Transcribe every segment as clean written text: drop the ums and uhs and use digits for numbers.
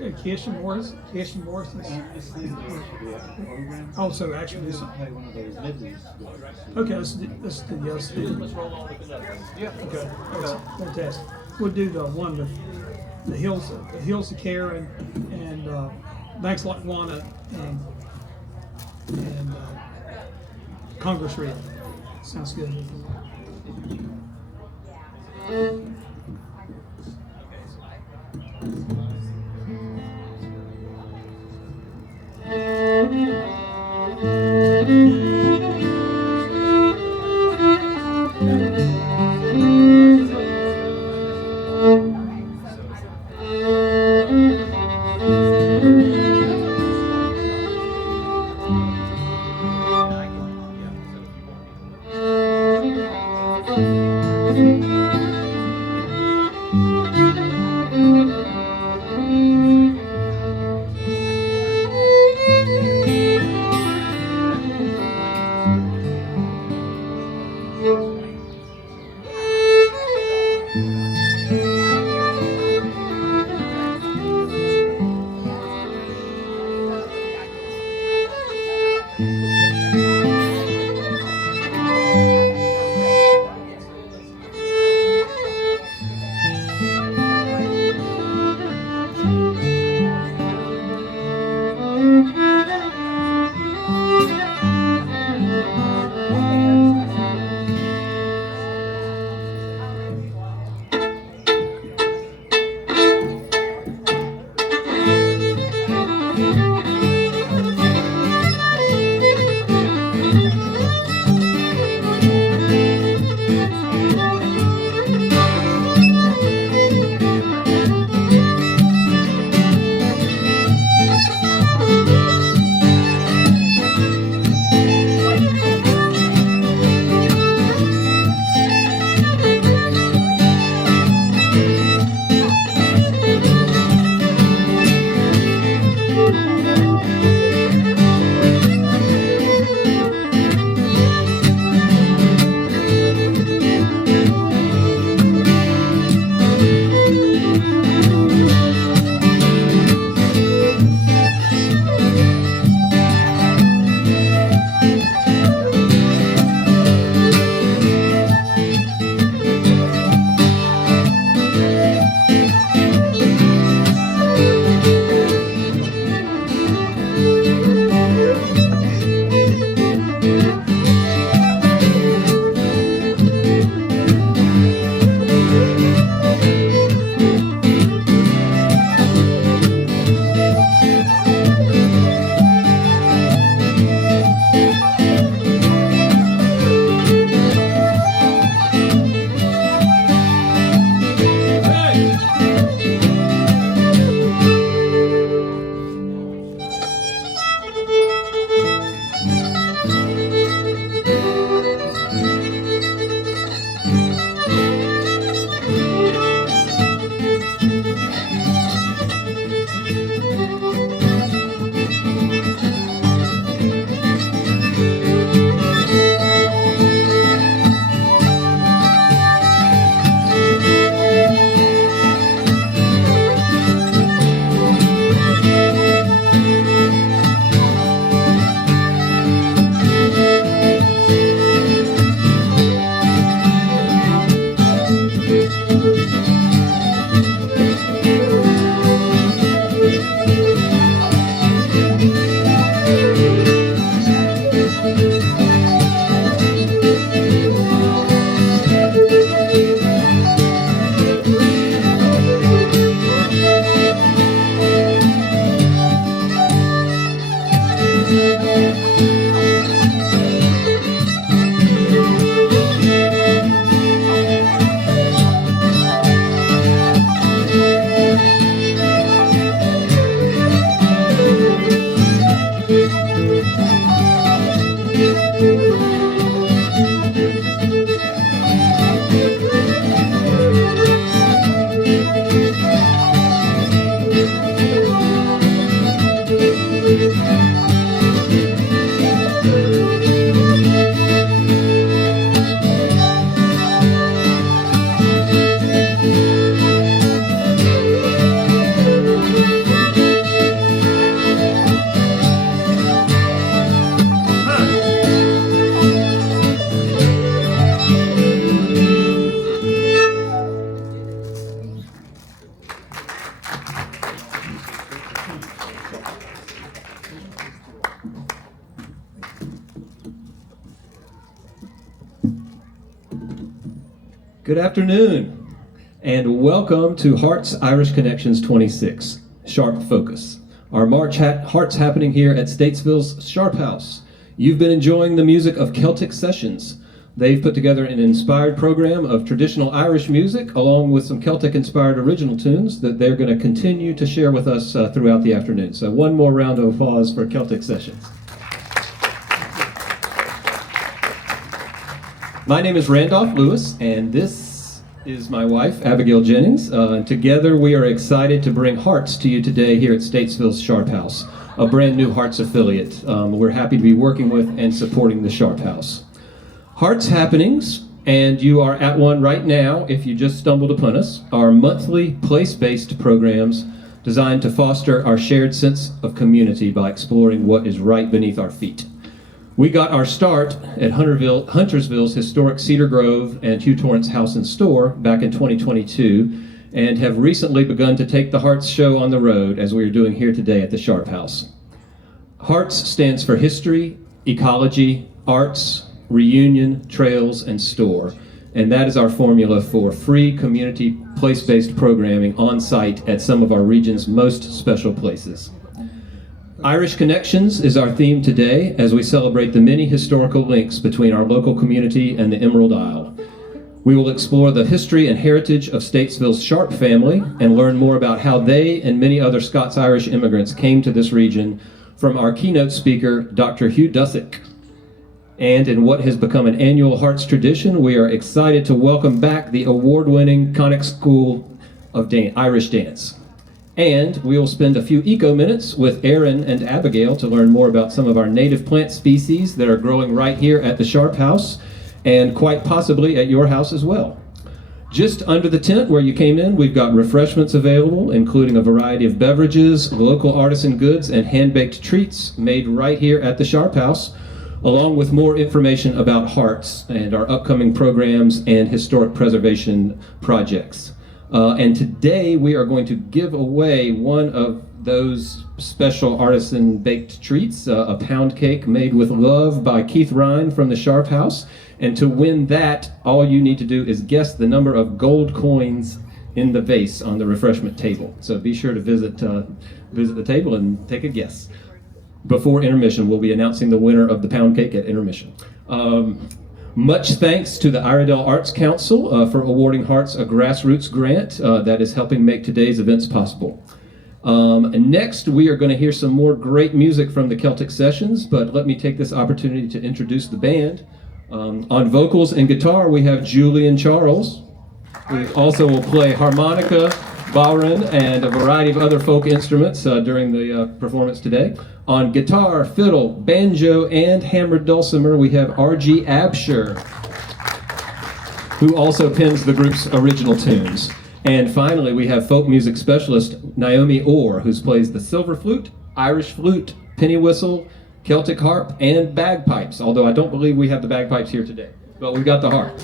Okay, Kirsten Morris. Kirsten Morris. Oh, so actually, this. Okay, let's do yes. Yeah. Okay, that's fantastic. We'll do the one with the hills of care and banks like Juana and Congress Red. Sounds good. Yeah. Good afternoon, and welcome to Hearts Irish Connections 26, Sharpe Focus. Our Hearts happening here at Statesville's Sharpe House. You've been enjoying the music of Celtic Sessions. They've put together an inspired program of traditional Irish music along with some Celtic-inspired original tunes that they're going to continue to share with us throughout the afternoon. So one more round of applause for Celtic Sessions. My name is Randolph Lewis, and this is my wife, Abigail Jennings. Together we are excited to bring Hearts to you today here at Statesville's Sharpe House, a brand new Hearts affiliate. We're happy to be working with and supporting the Sharpe House. Hearts happenings, and you are at one right now if you just stumbled upon us, are monthly place-based programs designed to foster our shared sense of community by exploring what is right beneath our feet. We got our start at Huntersville's historic Cedar Grove and Hugh Torrance House and Store back in 2022 and have recently begun to take the Hearts show on the road as we are doing here today at the Sharpe House. Hearts stands for history, ecology, arts, reunion, trails, and store. And that is our formula for free community place-based programming on site at some of our region's most special places. Irish Connections is our theme today as we celebrate the many historical links between our local community and the Emerald Isle. We will explore the history and heritage of Statesville's Sharpe family and learn more about how they and many other Scots-Irish immigrants came to this region from our keynote speaker, Dr. Hugh Dussek. And in what has become an annual Hearts tradition, we are excited to welcome back the award-winning Connick School of Irish Dance. And we will spend a few eco-minutes with Erin and Abigail to learn more about some of our native plant species that are growing right here at the Sharpe House, and quite possibly at your house as well. Just under the tent where you came in, we've got refreshments available, including a variety of beverages, local artisan goods, and hand-baked treats made right here at the Sharpe House, along with more information about Hearts and our upcoming programs and historic preservation projects. And today we are going to give away one of those special artisan baked treats, a pound cake made with love by Keith Ryan from the Sharpe House. And to win that, all you need to do is guess the number of gold coins in the vase on the refreshment table. So be sure to visit the table and take a guess. Before intermission, we'll be announcing the winner of the pound cake at intermission. Much thanks to the Iredell Arts Council for awarding Hearts a grassroots grant that is helping make today's events possible. Next, we are going to hear some more great music from the Celtic Sessions, but let me take this opportunity to introduce the band. On vocals and guitar, we have Julian Charles, who also will play harmonica, bowron, and a variety of other folk instruments during the performance today. On guitar, fiddle, banjo, and hammered dulcimer, we have R.G. Absher, who also pens the group's original tunes. And finally, we have folk music specialist Naomi Orr, who plays the silver flute, Irish flute, penny whistle, Celtic harp, and bagpipes, although I don't believe we have the bagpipes here today. But we've got the harp,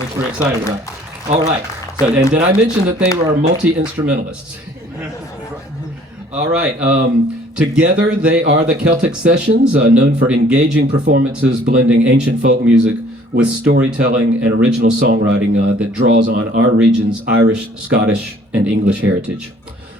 which we're excited about. All right. So, and did I mention that they were multi-instrumentalists? All right. Together, they are the Celtic Sessions, known for engaging performances blending ancient folk music with storytelling and original songwriting that draws on our region's Irish, Scottish, and English heritage.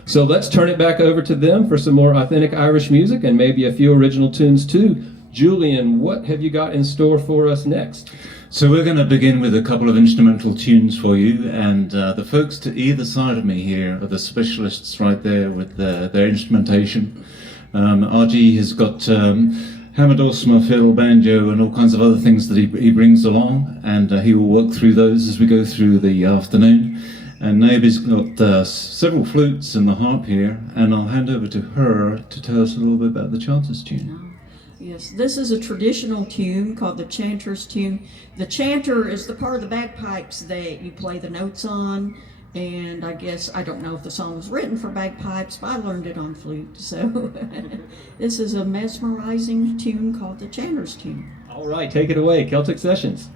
So let's turn it back over to them for some more authentic Irish music and maybe a few original tunes too. Julian, what have you got in store for us next? So we're going to begin with a couple of instrumental tunes for you, and the folks to either side of me here are the specialists right there with their instrumentation. RG has got hammer dulcimer, fiddle, banjo, and all kinds of other things that he brings along, and he will work through those as we go through the afternoon. And Naomi's got several flutes and the harp here, and I'll hand over to her to tell us a little bit about the Chanter's tune. Yes, this is a traditional tune called the Chanter's tune. The chanter is the part of the bagpipes that you play the notes on, and I guess, I don't know if the song was written for bagpipes, but I learned it on flute, so this is a mesmerizing tune called the Chanter's tune. All right, take it away, Celtic Sessions.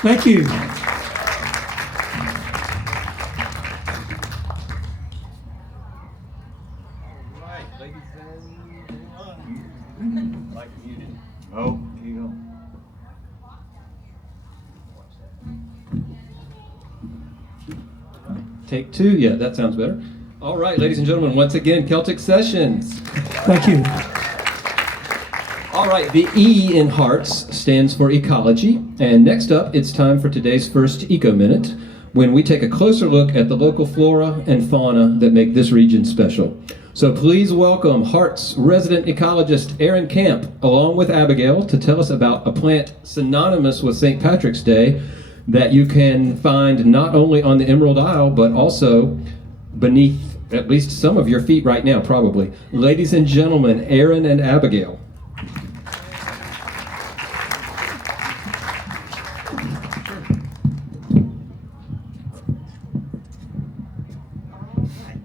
Thank you. Right, ladies and gentlemen. Like muted. Oh, here you go. Take two. Yeah, that sounds better. All right, ladies and gentlemen, once again, Celtic Sessions. Thank you. All right, the E in Hearts stands for ecology. And next up, it's time for today's first Eco Minute, when we take a closer look at the local flora and fauna that make this region special. So please welcome Hearts resident ecologist Aaron Camp, along with Abigail, to tell us about a plant synonymous with St. Patrick's Day that you can find not only on the Emerald Isle, but also beneath at least some of your feet right now, probably. Ladies and gentlemen, Aaron and Abigail.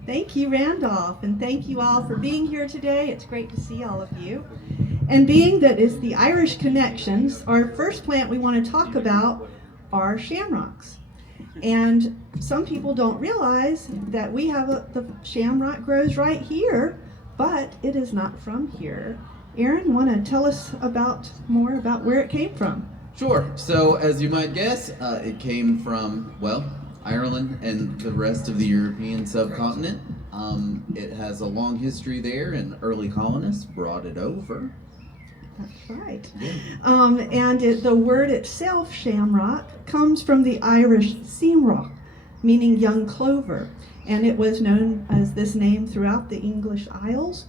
Thank you, Randolph, and thank you all for being here today. It's great to see all of you. And being that it's the Irish connections, our first plant we want to talk about are shamrocks. And some people don't realize that we have the shamrock grows right here, but it is not from here. Aaron, want to tell us more about where it came from? Sure. So, as you might guess, it came from, well, Ireland and the rest of the European subcontinent. It has a long history there, and early colonists brought it over. That's right. And the word itself, shamrock, comes from the Irish seamrock, meaning young clover. And it was known as this name throughout the English Isles.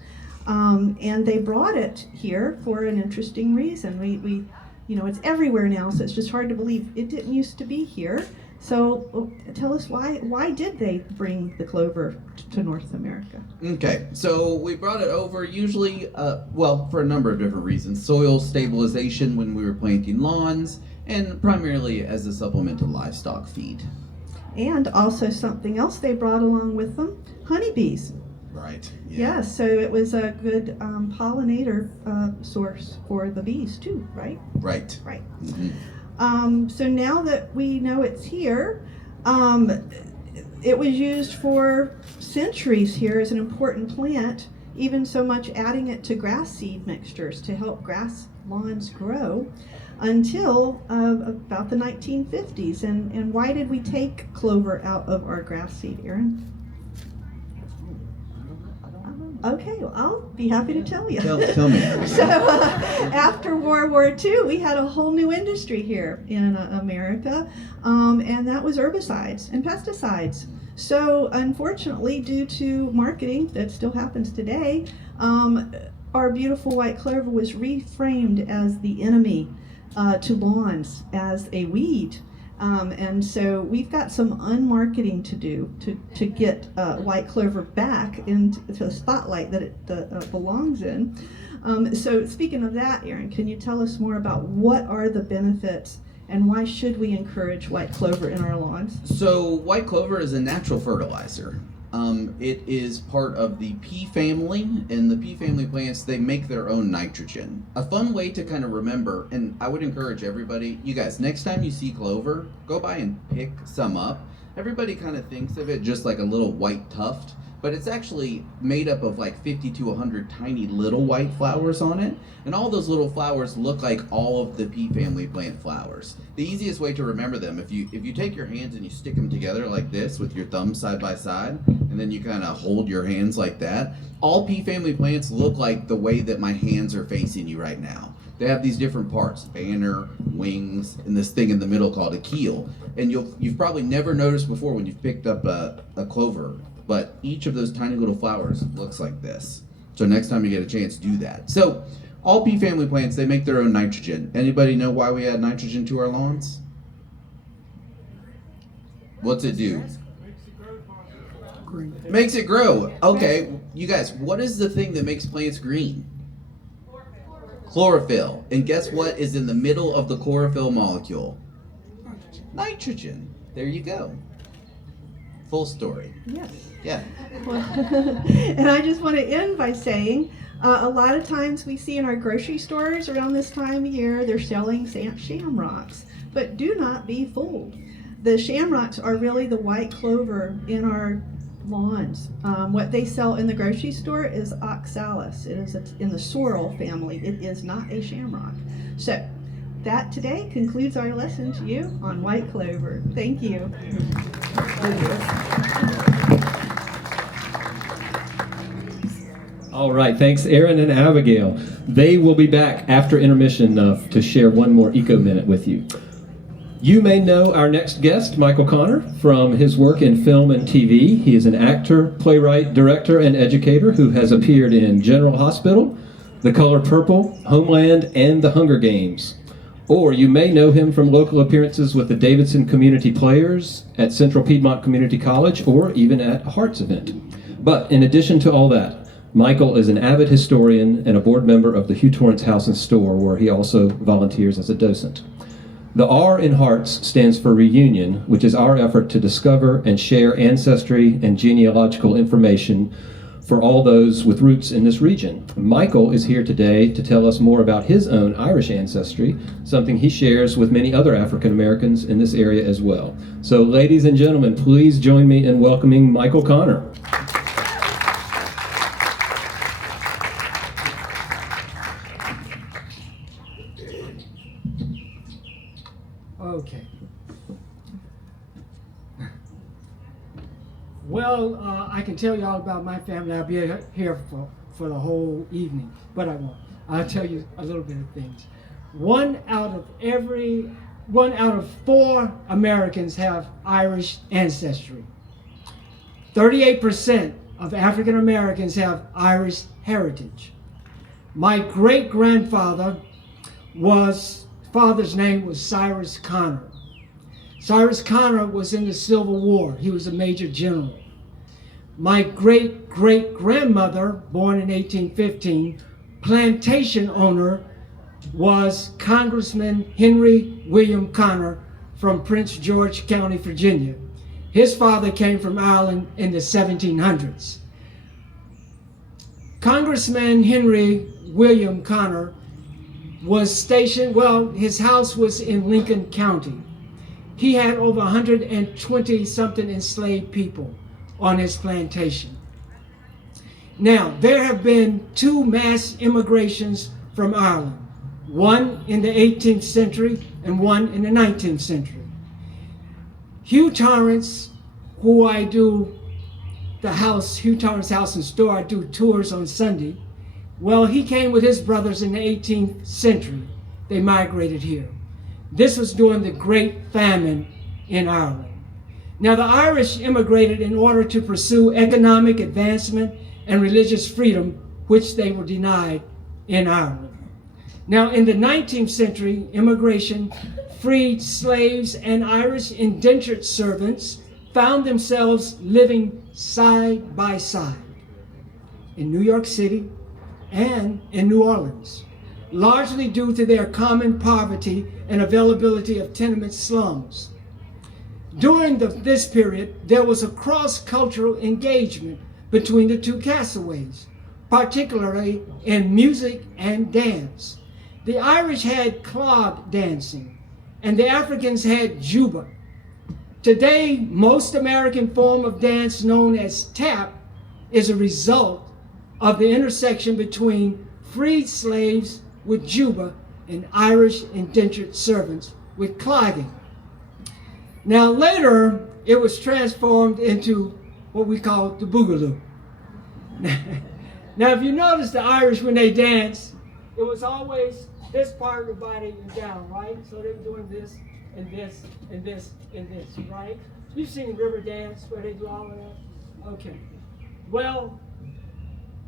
And they brought it here for an interesting reason. We it's everywhere now, so it's just hard to believe it didn't used to be here. So tell us why did they bring the clover to North America? Okay, so we brought it over usually, for a number of different reasons. Soil stabilization when we were planting lawns, and primarily as a supplement to livestock feed. And also something else they brought along with them, honeybees. Right. Yeah, so it was a good pollinator source for the bees too, right? Right. Right. Mm-hmm. So now that we know it's here, it was used for centuries here as an important plant, even so much adding it to grass seed mixtures to help grass lawns grow until about the 1950s. And why did we take clover out of our grass seed, Aaron? Okay, well, I'll be happy to tell you. Tell me. So after World War II, we had a whole new industry here in America, and that was herbicides and pesticides. So unfortunately, due to marketing that still happens today, our beautiful white clover was reframed as the enemy to lawns, as a weed. And so we've got some unmarketing to do to get white clover back into the spotlight that it belongs in. So speaking of that, Aaron, can you tell us more about what are the benefits and why should we encourage white clover in our lawns? So white clover is a natural fertilizer. It is part of the pea family, and the pea family plants, they make their own nitrogen. A fun way to kind of remember, and I would encourage everybody, you guys, next time you see clover, go by and pick some up. Everybody kind of thinks of it just like a little white tuft, but it's actually made up of like 50 to 100 tiny little white flowers on it, and all those little flowers look like all of the pea family plant flowers. The easiest way to remember them, if you take your hands and you stick them together like this with your thumbs side by side, and then you kind of hold your hands like that, all pea family plants look like the way that my hands are facing you right now. They have these different parts, banner, wings, and this thing in the middle called a keel. And you've probably never noticed before when you've picked up a clover, but each of those tiny little flowers looks like this. So next time you get a chance, do that. So all pea family plants, they make their own nitrogen. Anybody know why we add nitrogen to our lawns? What's it do? Green. Makes it grow. Okay, you guys, what is the thing that makes plants green? Chlorophyll. And guess what is in the middle of the chlorophyll molecule? Nitrogen. There you go. Full story. Yes. Yeah. And I just want to end by saying, a lot of times we see in our grocery stores around this time of year, they're selling shamrocks. But do not be fooled. The shamrocks are really the white clover in our lawns. What they sell in the grocery store is oxalis. It is in the sorrel family. It is not a shamrock. So that today concludes our lesson to you on white clover. Thank you. All right, thanks Aaron and Abigail. They will be back after intermission to share one more Eco Minute with you. You may know our next guest, Michael Connor, from his work in film and TV. He is an actor, playwright, director, and educator who has appeared in General Hospital, The Color Purple, Homeland, and The Hunger Games. Or you may know him from local appearances with the Davidson Community Players, at Central Piedmont Community College, or even at a Hearts event. But in addition to all that, Michael is an avid historian and a board member of the Hugh Torrance House and Store, where he also volunteers as a docent. The R in Hearts stands for reunion, which is our effort to discover and share ancestry and genealogical information for all those with roots in this region. Michael is here today to tell us more about his own Irish ancestry, something he shares with many other African Americans in this area as well. So ladies and gentlemen, please join me in welcoming Michael Connor. Okay. Well, I can tell you all about my family. I'll be here for the whole evening, but I won't. I'll tell you a little bit of things. One out of 4 Americans have Irish ancestry. 38% of African Americans have Irish heritage. My great-grandfather father's name was Cyrus Connor. Cyrus Connor was in the Civil War. He was a major general. My great-great-grandmother, born in 1815, plantation owner, was Congressman Henry William Connor from Prince George County, Virginia. His father came from Ireland in the 1700s. Congressman Henry William Connor was stationed, his house was in Lincoln County. He had over 120 something enslaved people on his plantation. Now, there have been 2 mass immigrations from Ireland, one in the 18th century and one in the 19th century. Hugh Torrance, who I do Hugh Torrance House and Store, I do tours on Sunday. Well, he came with his brothers in the 18th century. They migrated here. This was during the Great Famine in Ireland. Now, the Irish immigrated in order to pursue economic advancement and religious freedom, which they were denied in Ireland. Now, in the 19th century, immigration freed slaves and Irish indentured servants found themselves living side by side in New York City and in New Orleans, largely due to their common poverty and availability of tenement slums. During this period, there was a cross-cultural engagement between the 2 castaways, particularly in music and dance. The Irish had clog dancing, and the Africans had juba. Today, most American form of dance known as tap is a result of the intersection between freed slaves with juba and Irish indentured servants with clogging. Now later, it was transformed into what we call the boogaloo. Now if you notice the Irish when they dance, it was always this part of the body and down, right? So they were doing this and this and this and this, right? You've seen river dance where they do all of that? Okay. Well,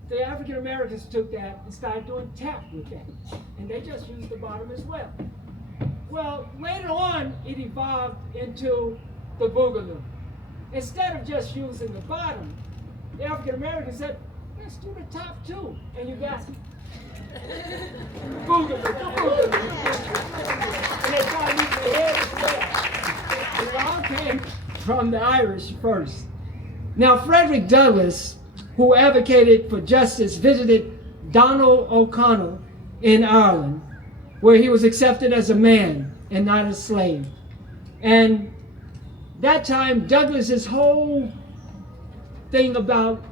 the African Americans took that and started doing tap with that. And they just used the bottom as well. Well, later on, it evolved into the boogaloo. Instead of just using the bottom, the African Americans said, let's do the top too. And you got boogaloo, boogaloo. And they started using the head as well. It all came from the Irish first. Now, Frederick Douglass, who advocated for justice, visited Donald O'Connell in Ireland, where he was accepted as a man and not a slave. And that time, Douglass's whole thing about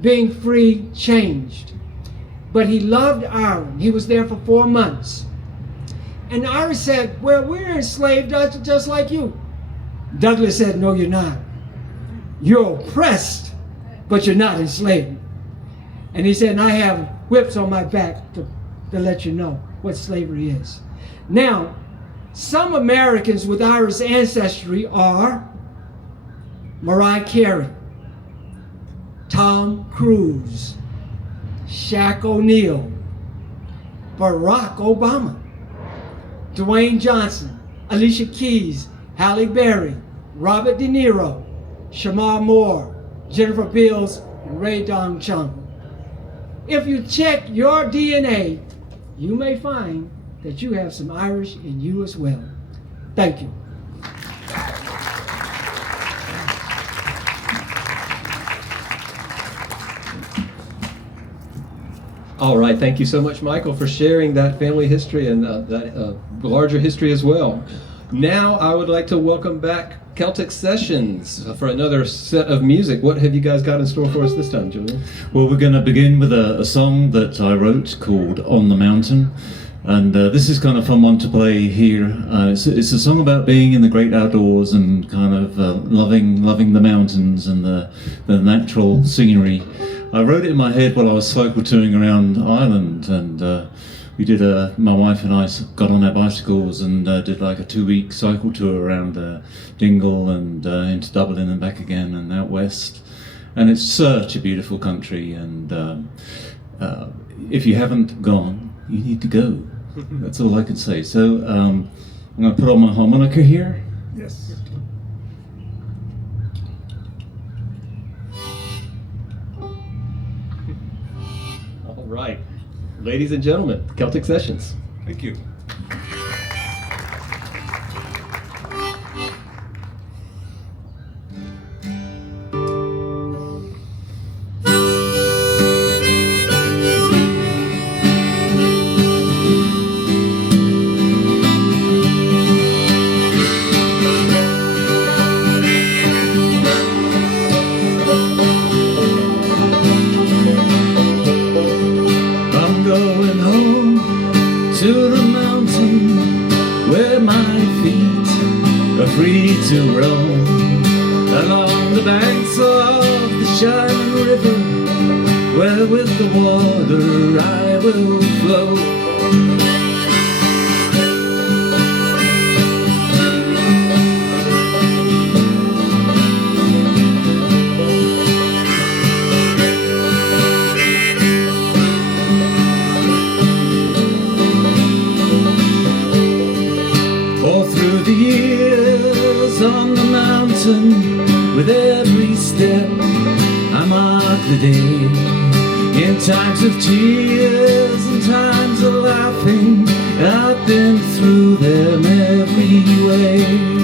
being free changed. But he loved Ireland. He was there for 4 months. And the Irish said, well, we're enslaved just like you. Douglass said, no, you're not. You're oppressed, but you're not enslaved. And he said, and I have whips on my back to let you know what slavery is. Now, some Americans with Irish ancestry are Mariah Carey, Tom Cruise, Shaq O'Neal, Barack Obama, Dwayne Johnson, Alicia Keys, Halle Berry, Robert De Niro, Shamar Moore, Jennifer Beals, and Ray Dong Chung. If you check your DNA, you may find that you have some Irish in you as well. Thank you. All right, thank you so much, Michael, for sharing that family history and that larger history as well. Now I would like to welcome back Celtic Sessions for another set of music. What have you guys got in store for us this time, Julian? Well, we're going to begin with a song that I wrote called On the Mountain. And this is kind of fun one to play here. It's a song about being in the great outdoors and kind of loving the mountains and the natural scenery. I wrote it in my head while I was cycle touring around Ireland, and we did my wife and I got on our bicycles and did like a 2-week cycle tour around Dingle and into Dublin and back again and out west. And it's such a beautiful country, and if you haven't gone, you need to go. That's all I can say. So I'm going to put on my harmonica here. Yes. All right. Ladies and gentlemen, Celtic Sessions. Thank you. Free to roam along the banks of the shining river, where with the water I will flow. With every step I mark the day. In times of tears and times of laughing, I've been through them every way.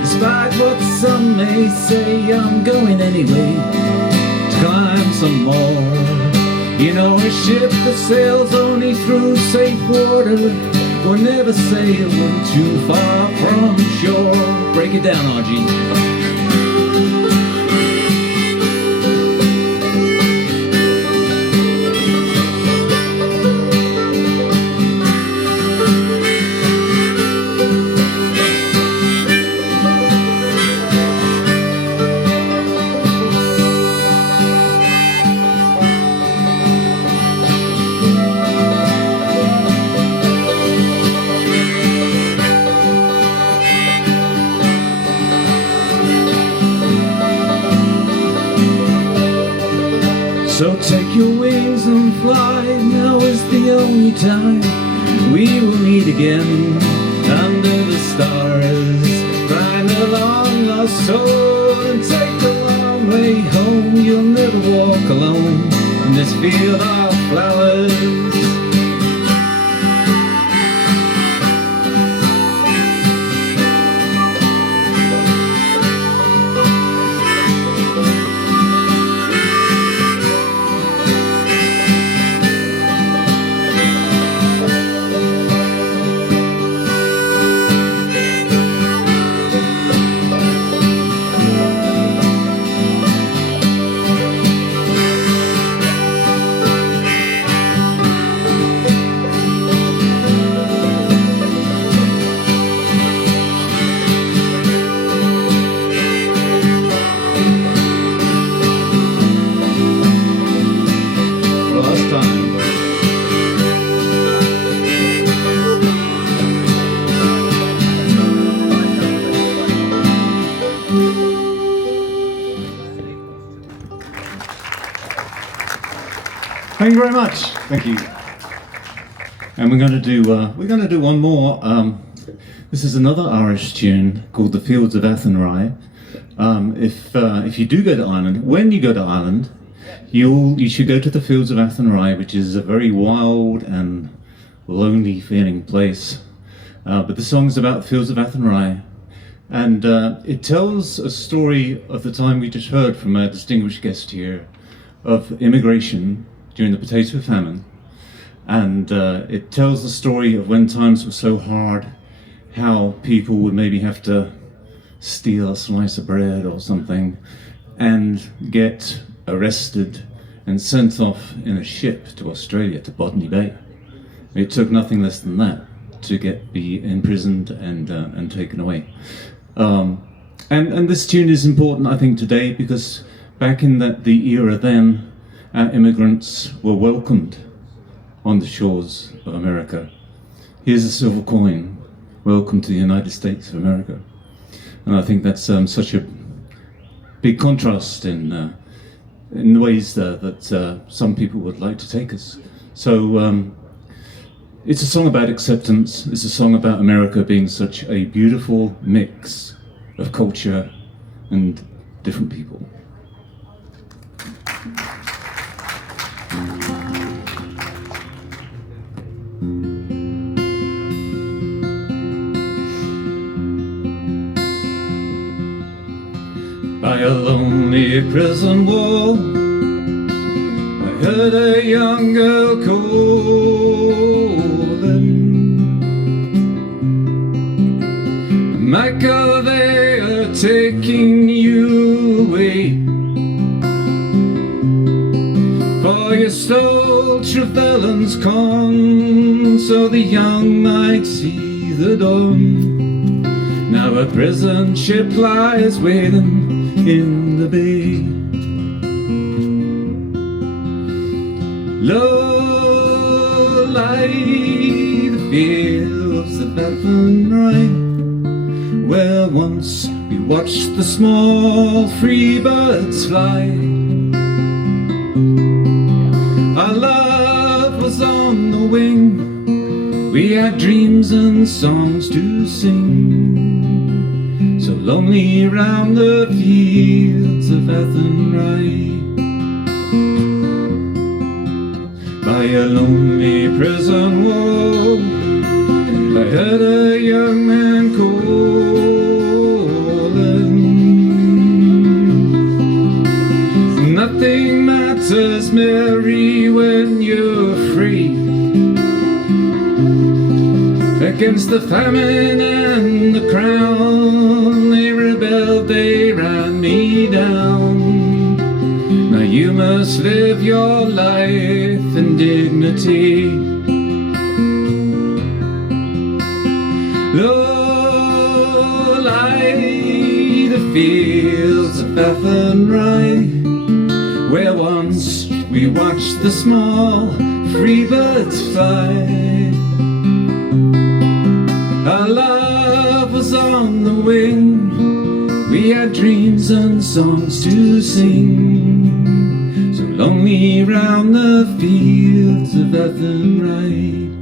Despite what some may say, I'm going anyway to climb some more. You know, a ship that sails only through safe water will never sail too far from shore. Break it down, RG. So take your wings and fly. Now is the only time we will meet again under the stars. Find a long lost soul and take the long way home. You'll never walk alone in this field of flowers. Thank you very much. Thank you. And we're going to do one more. This is another Irish tune called "The Fields of Athenry." If you do go to Ireland, when you go to Ireland, you should go to the Fields of Athenry, which is a very wild and lonely feeling place. But the song's about the Fields of Athenry, and it tells a story of the time we just heard from a distinguished guest here, of immigration during the potato famine. And it tells the story of when times were so hard, how people would maybe have to steal a slice of bread or something and get arrested and sent off in a ship to Australia, to Botany Bay. It took nothing less than that to be imprisoned and taken away. And this tune is important, I think, today, because back in the era then, immigrants were welcomed on the shores of America. Here's a silver coin. Welcome to the United States of America. And I think that's such a big contrast in the ways that some people would like to take us. So it's a song about acceptance. It's a song about America being such a beautiful mix of culture and different people. By a lonely prison wall, I heard a young girl calling, Michael, they are taking you away, for you stole Trevelyan's corn, so the young might see the dawn. Now a prison ship lies waiting in the bay. Low lie the fields of Athenry, where once we watched the small free birds fly. Our love was on the wing, we had dreams and songs to sing. So lonely round the fields of Athenry. By a lonely prison wall, I heard a young man calling. Nothing matters, Mary, when you're free. Against the famine and the crown, they rebelled, they ran me down. Now you must live your life in dignity. Low lie the fields of Athenry, where once we watched the small free birds fly. Our love was on the wing, we had dreams and songs to sing. so lonely round the fields of Athenry.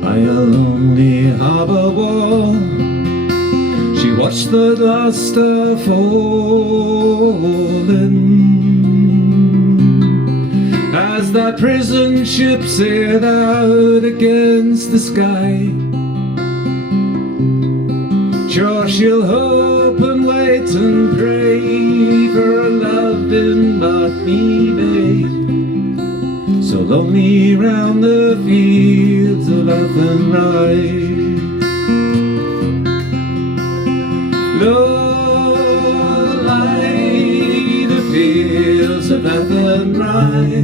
By a lonely harbour wall, she watched the last star falling as that prison ship sailed out against the sky. Sure, she'll hope and wait and pray for a loving Botany Bay, so lonely round the fields of Athenry. Lord, light the fields of Athenry,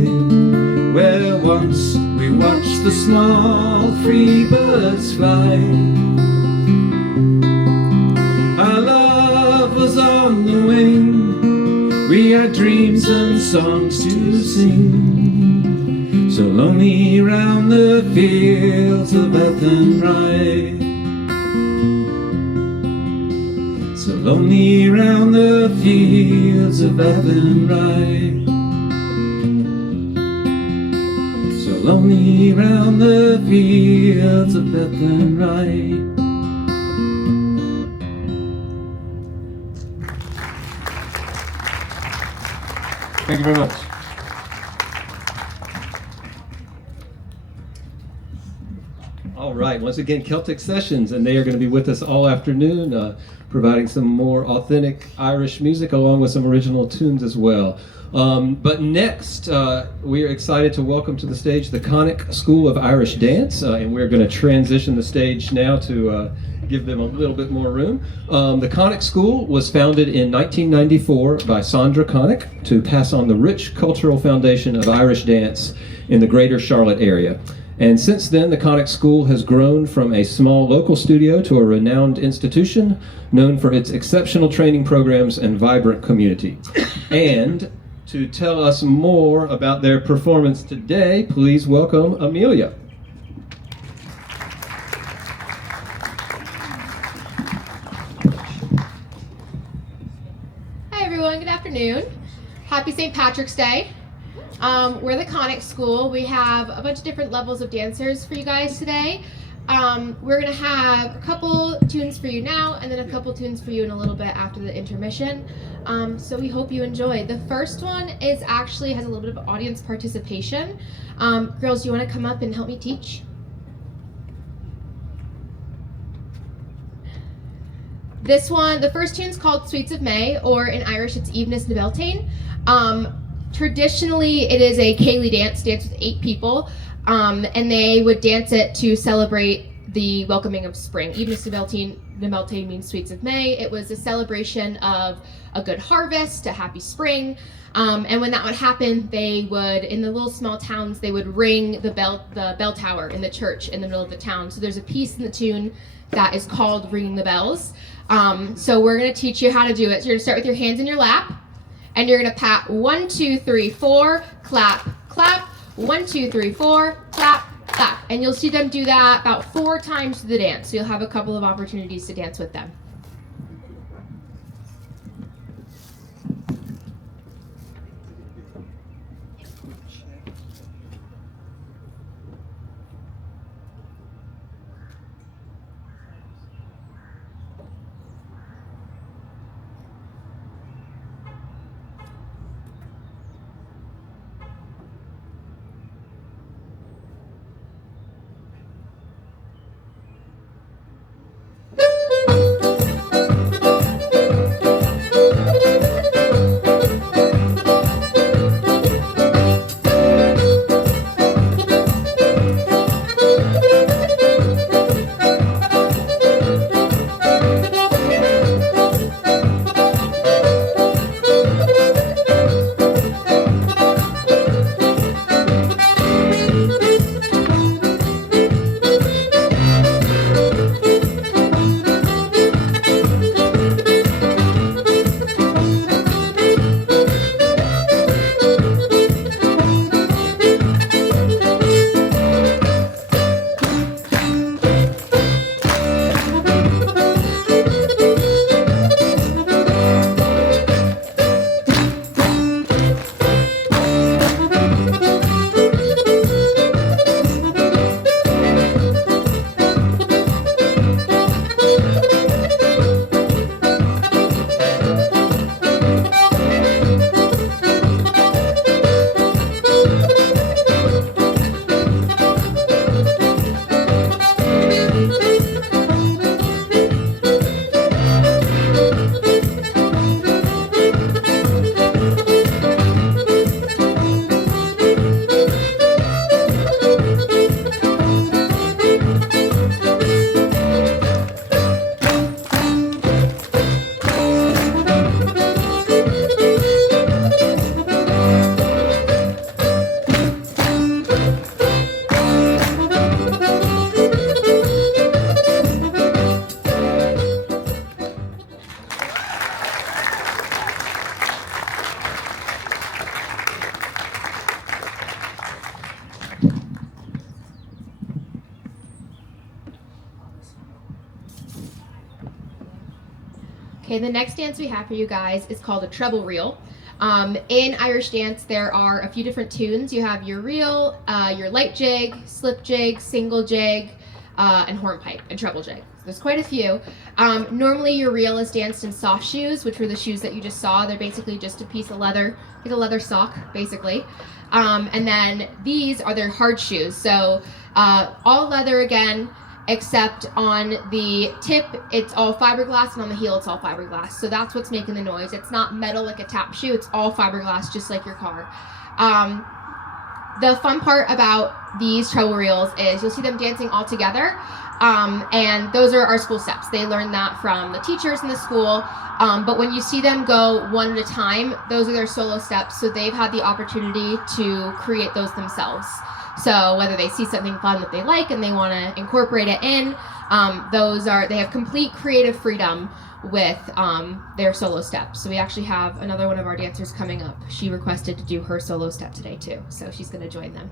where once we watched the small free birds fly. Our love was on the wing, we had dreams and songs to sing, so lonely round the fields of Athenry. So lonely round the fields of Athenry. So lonely round the fields of Athenry. Thank you very much. All right, once again, Celtic Sessions, and they are going to be with us all afternoon, providing some more authentic Irish music along with some original tunes as well. But next, we are excited to welcome to the stage the Connick School of Irish Dance, and we're going to transition the stage now to give them a little bit more room. The Connick School was founded in 1994 by Sandra Connick to pass on the rich cultural foundation of Irish dance in the greater Charlotte area. And since then, the Connick School has grown from a small local studio to a renowned institution known for its exceptional training programs and vibrant community. And to tell us more about their performance today, please welcome Amelia. Hi everyone, good afternoon. Happy St. Patrick's Day. We're the Connick School. We have a bunch of different levels of dancers for you guys today. We're going to have a couple tunes for you now and then a couple tunes for you in a little bit after the intermission. So we hope you enjoy. The first one is actually has a little bit of audience participation. Girls, do you want to come up and help me teach? This one, the first tune's called Sweets of May, or in Irish it's Evenes na Beltane. Traditionally, it is a Cayley dance with 8 people, and they would dance it to celebrate the welcoming of spring. Evenes na Beltane means Sweets of May. It was a celebration of a good harvest, a happy spring, and when that would happen, they would, in the little small towns, they would ring the bell tower in the church in the middle of the town. So there's a piece in the tune that is called Ringing the Bells. So we're going to teach you how to do it. So you're going to start with your hands in your lap. And you're going to pat 1, 2, 3, 4, clap, clap, 1, 2, 3, 4, clap, clap. And you'll see them do that about 4 times through the dance. So you'll have a couple of opportunities to dance with them. Okay, the next dance we have for you guys is called a treble reel. In Irish dance, there are a few different tunes. You have your reel, your light jig, slip jig, single jig, and hornpipe, and treble jig. So there's quite a few. Normally your reel is danced in soft shoes, which were the shoes that you just saw. They're basically just a piece of leather, like a leather sock, basically. And then these are their hard shoes. So all leather again, except on the tip, it's all fiberglass, and on the heel, it's all fiberglass. So that's what's making the noise. It's not metal like a tap shoe. It's all fiberglass, just like your car. The fun part about these treble reels is you'll see them dancing all together, and those are our school steps. They learn that from the teachers in the school, but when you see them go one at a time, those are their solo steps, so they've had the opportunity to create those themselves. So whether they see something fun that they like and they want to incorporate it in, they have complete creative freedom with their solo steps. So we actually have another one of our dancers coming up. She requested to do her solo step today too, so she's going to join them.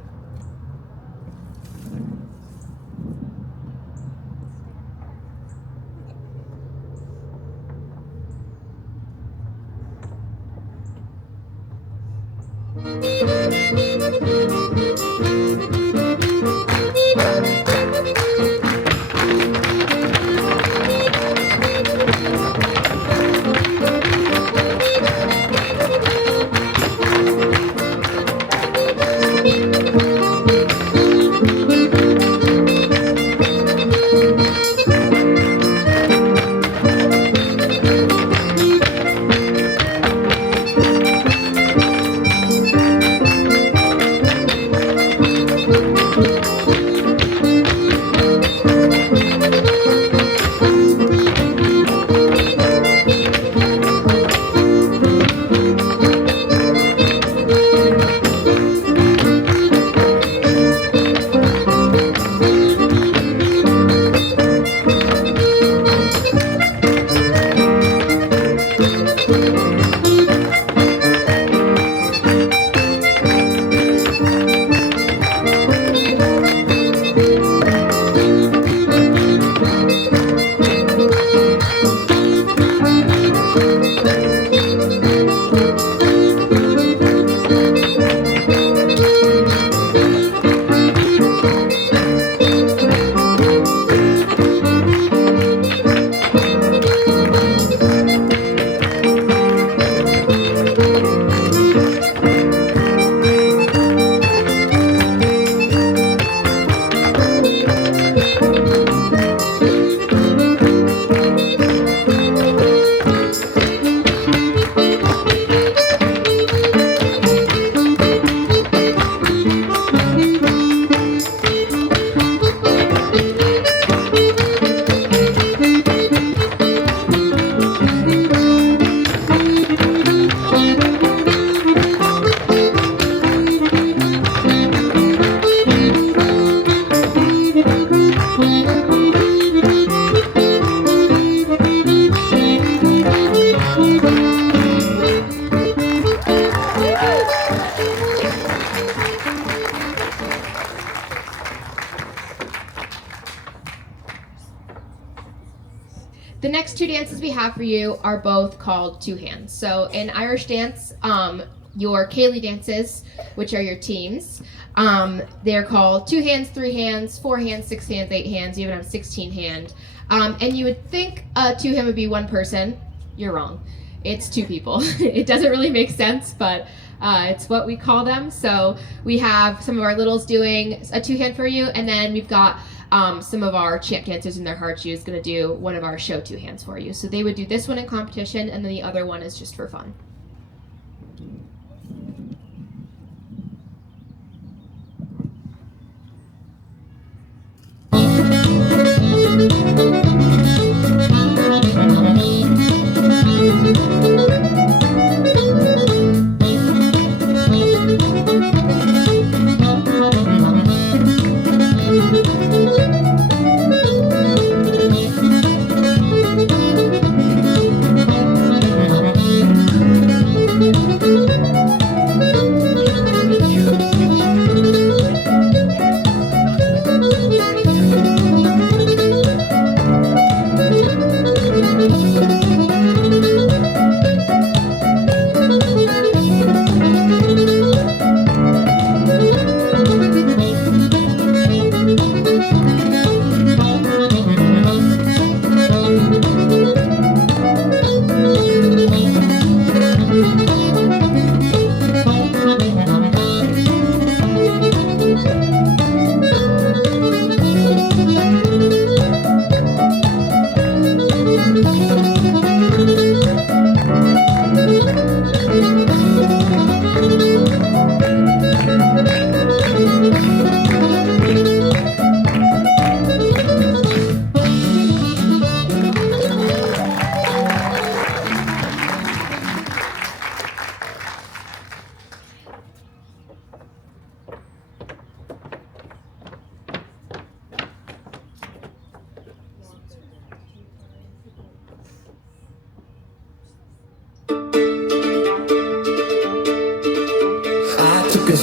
The next two dances we have for you are both called two hands. So in Irish dance, your Cayley dances, which are your teams, they're called 2 hands, 3 hands, 4 hands, 6 hands, 8 hands. You even have 16 hand. And you would think a 2 hand would be one person. You're wrong. It's 2 people. It doesn't really make sense, but it's what we call them. So we have some of our littles doing a 2 hand for you, and then we've got some of our champ dancers in their hard shoes going to do one of our show 2 hands for you. So they would do this one in competition, and then the other one is just for fun.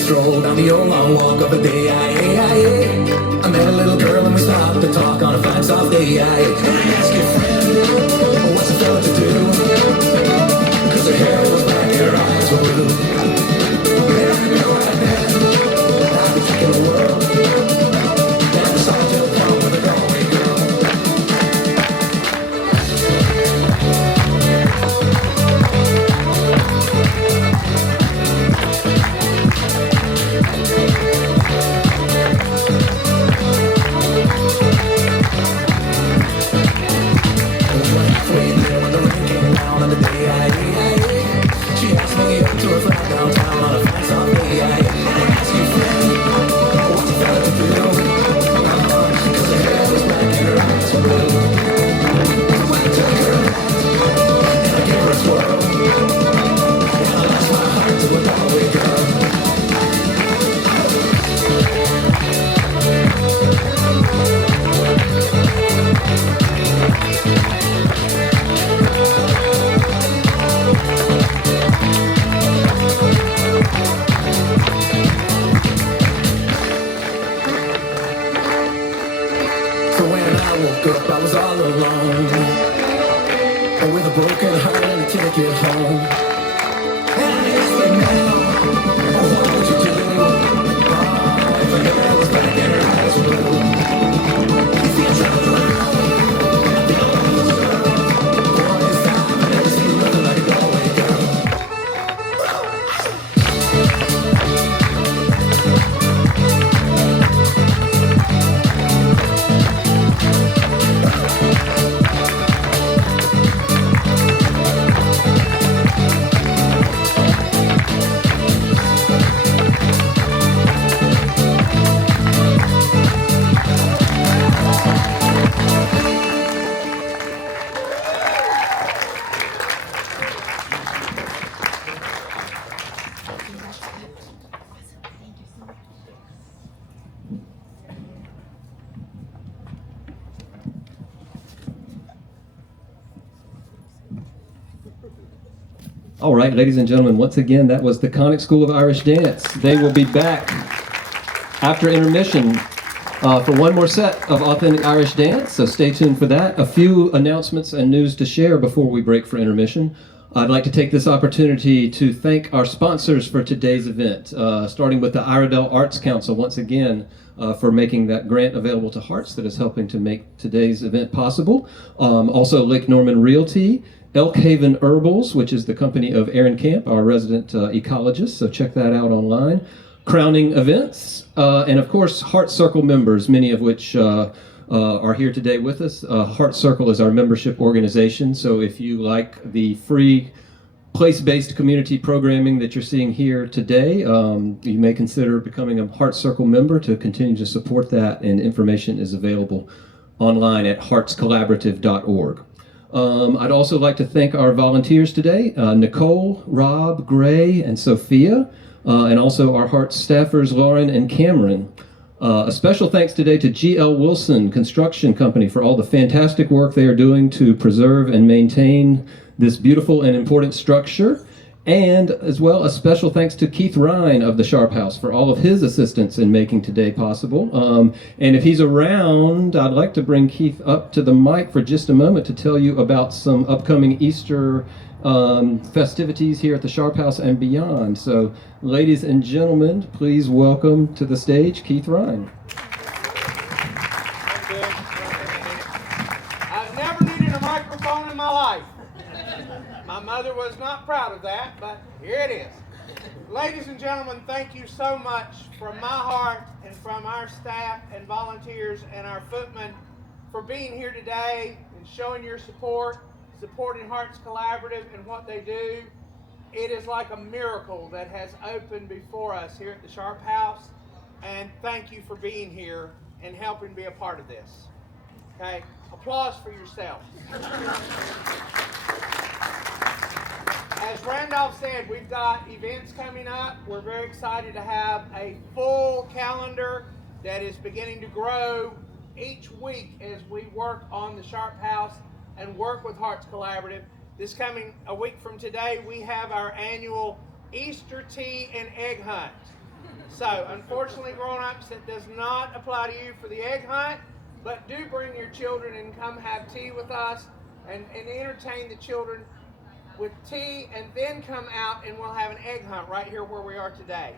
stroll down the old long walk of a day. I met a little girl and we stopped to talk on a fine soft day. And I asked your friend, what's a fella to do? Cause her hair was black and her eyes were blue. And I knew right then I'd be taking the world down the Sawtell Town with a Galway girl. Halfway there when the rain came down on the day she asked me up to her flat downtown on a fine soft day. And I asked you, friend, what's a fella to do? Cause her hair was black and her eyes were blue. So I took her hand and I gave her a twirl, and I lost my heart to a Galway girl. I was all alone, with a broken heart and a ticket home. And I asked you now, what would you do? If her hair was black and her eyes were blue. If you travel around, the old world, for this time I never seen nothing like a Galway girl. All right, ladies and gentlemen, once again, that was the Connick School of Irish Dance. They will be back after intermission for one more set of authentic Irish dance, so stay tuned for that. A few announcements and news to share before we break for intermission. I'd like to take this opportunity to thank our sponsors for today's event, starting with the Iredell Arts Council, once again, for making that grant available to Hearts that is helping to make today's event possible. Also, Lake Norman Realty, Elk Haven Herbals, which is the company of Aaron Camp, our resident ecologist, so check that out online. Crowning Events, and of course, Heart Circle members, many of which are here today with us. Heart Circle is our membership organization, so if you like the free place-based community programming that you're seeing here today, you may consider becoming a Heart Circle member to continue to support that, and information is available online at heartscollaborative.org. I'd also like to thank our volunteers today, Nicole, Rob, Gray, and Sophia, and also our Hearts staffers, Lauren and Cameron. A special thanks today to G.L. Wilson Construction Company for all the fantastic work they are doing to preserve and maintain this beautiful and important structure. And as well, a special thanks to Keith Ryan of the Sharpe House for all of his assistance in making today possible. And if he's around, I'd like to bring Keith up to the mic for just a moment to tell you about some upcoming Easter festivities here at the Sharpe House and beyond. So, ladies and gentlemen, please welcome to the stage Keith Ryan. I've never needed a microphone in my life. My mother was not proud of that, but here it is. Ladies and gentlemen, thank you so much from my heart and from our staff and volunteers and our footmen for being here today and showing your support, supporting Hearts Collaborative and what they do. It is like a miracle that has opened before us here at the Sharpe House, and thank you for being here and helping be a part of this. Okay, applause for yourselves. As Randolph said, we've got events coming up. We're very excited to have a full calendar that is beginning to grow each week as we work on the Sharpe House and work with Hearts Collaborative. This coming a week from today, we have our annual Easter tea and egg hunt. So, unfortunately, grown-ups, it does not apply to you for the egg hunt, but do bring your children and come have tea with us and entertain the children with tea, and then come out and we'll have an egg hunt right here where we are today.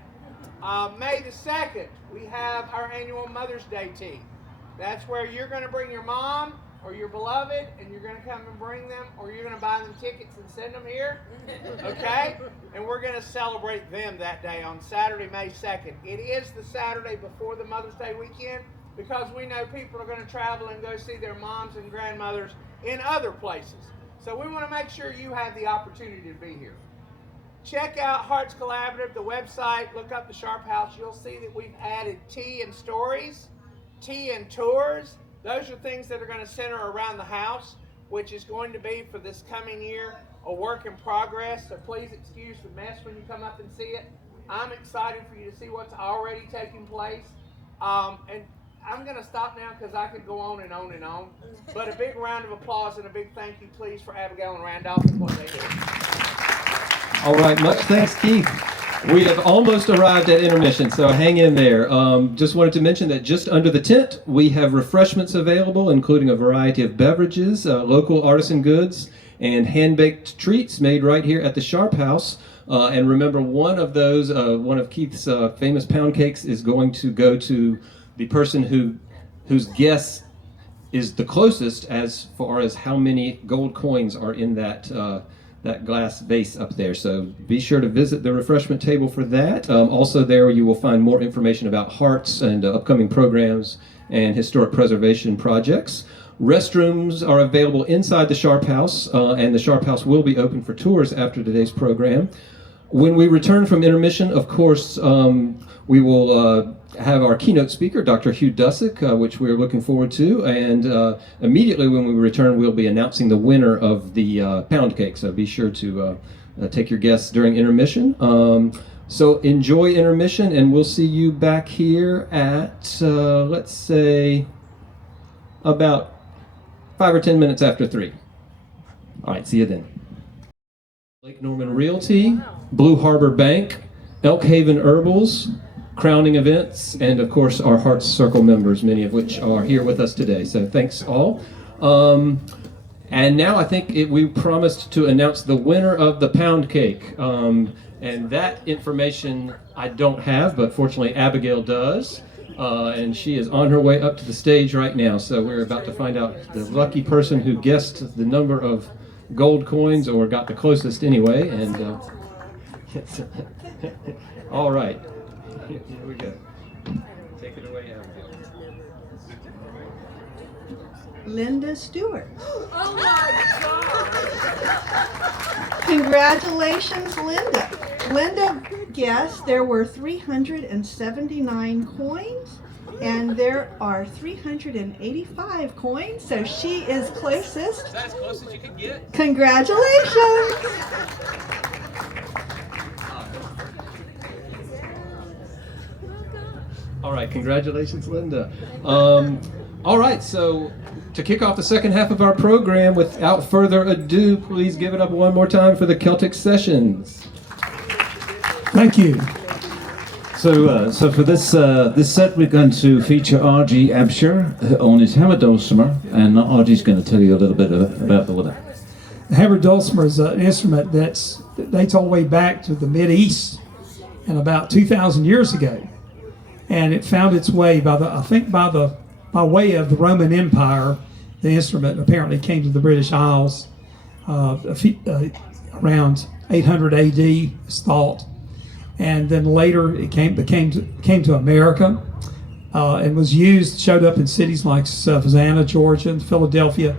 May the 2nd, we have our annual Mother's Day tea. That's where you're going to bring your mom or your beloved, and you're going to come and bring them, or you're going to buy them tickets and send them here, okay? And we're going to celebrate them that day on Saturday, May 2nd. It is the Saturday before the Mother's Day weekend because we know people are going to travel and go see their moms and grandmothers in other places. So we want to make sure you have the opportunity to be here. Check out Hearts Collaborative, the website, look up the Sharpe House. You'll see that we've added tea and stories, tea and tours. Those are things that are going to center around the house, which is going to be for this coming year a work in progress. So please excuse the mess when you come up and see it. I'm excited for you to see what's already taking place. And I'm going to stop now because I could go on and on and on. But a big round of applause and a big thank you, please, for Abigail and Randolph and what they do. All right, much thanks, Keith. We have almost arrived at intermission, so hang in there. Just wanted to mention that just under the tent, we have refreshments available, including a variety of beverages, local artisan goods, and hand-baked treats made right here at the Sharpe House. And remember, one of those, one of Keith's famous pound cakes is going to go to the person whose guess is the closest as far as how many gold coins are in that that glass vase up there. So be sure to visit the refreshment table for that. Also there you will find more information about Hearts and upcoming programs and historic preservation projects. Restrooms are available inside the Sharpe House, and the Sharpe House will be open for tours after today's program. When we return from intermission, of course, we will have our keynote speaker, Dr. Hugh Dussek, which we're looking forward to, and immediately when we return, we'll be announcing the winner of the pound cake, so be sure to take your guests during intermission. So enjoy intermission, and we'll see you back here at, let's say, about 5 or 10 minutes after 3. All right, see you then. Lake Norman Realty, Blue Harbor Bank, Elk Haven Herbals, Crowning Events, and of course our Hearts Circle members, many of which are here with us today. So thanks all. And now I think we promised to announce the winner of the pound cake. And that information I don't have, but fortunately Abigail does. And she is on her way up to the stage right now. So we're about to find out the lucky person who guessed the number of gold coins, or got the closest anyway. And all right. Here we go. Take it away, Abigail. Linda Stewart. Oh my God! Congratulations, Linda. Linda guessed there were 379 coins, and there are 385 coins, so she is closest. That's as close as you can get. Congratulations! All right, congratulations, Linda. All right, so to kick off the second half of our program, without further ado, please give it up one more time for the Celtic Sessions. Thank you. So for this set, we're going to feature R.G. Abshire on his hammer dulcimer, and R.G.'s going to tell you a little bit about all that. The hammer dulcimer is an instrument that dates all the way back to the Mid-East and about 2,000 years ago. And it found its way by way of the Roman Empire. The instrument apparently came to the British Isles around 800 AD, is thought. And then later it came to America and showed up in cities like Savannah, Georgia, and Philadelphia,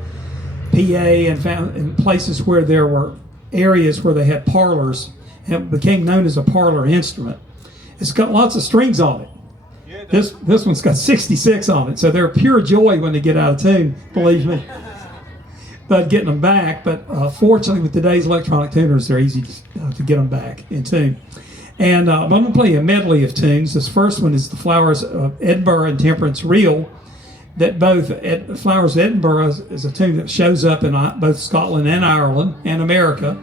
PA, and found in places where there were areas where they had parlors, and it became known as a parlor instrument. It's got lots of strings on it. This one's got 66 on it, so they're pure joy when they get out of tune, believe me. But getting them back, fortunately with today's electronic tuners, they're easy to get them back in tune. And I'm going to play a medley of tunes. This first one is the Flowers of Edinburgh and Temperance Reel. That Flowers of Edinburgh is a tune that shows up in both Scotland and Ireland and America.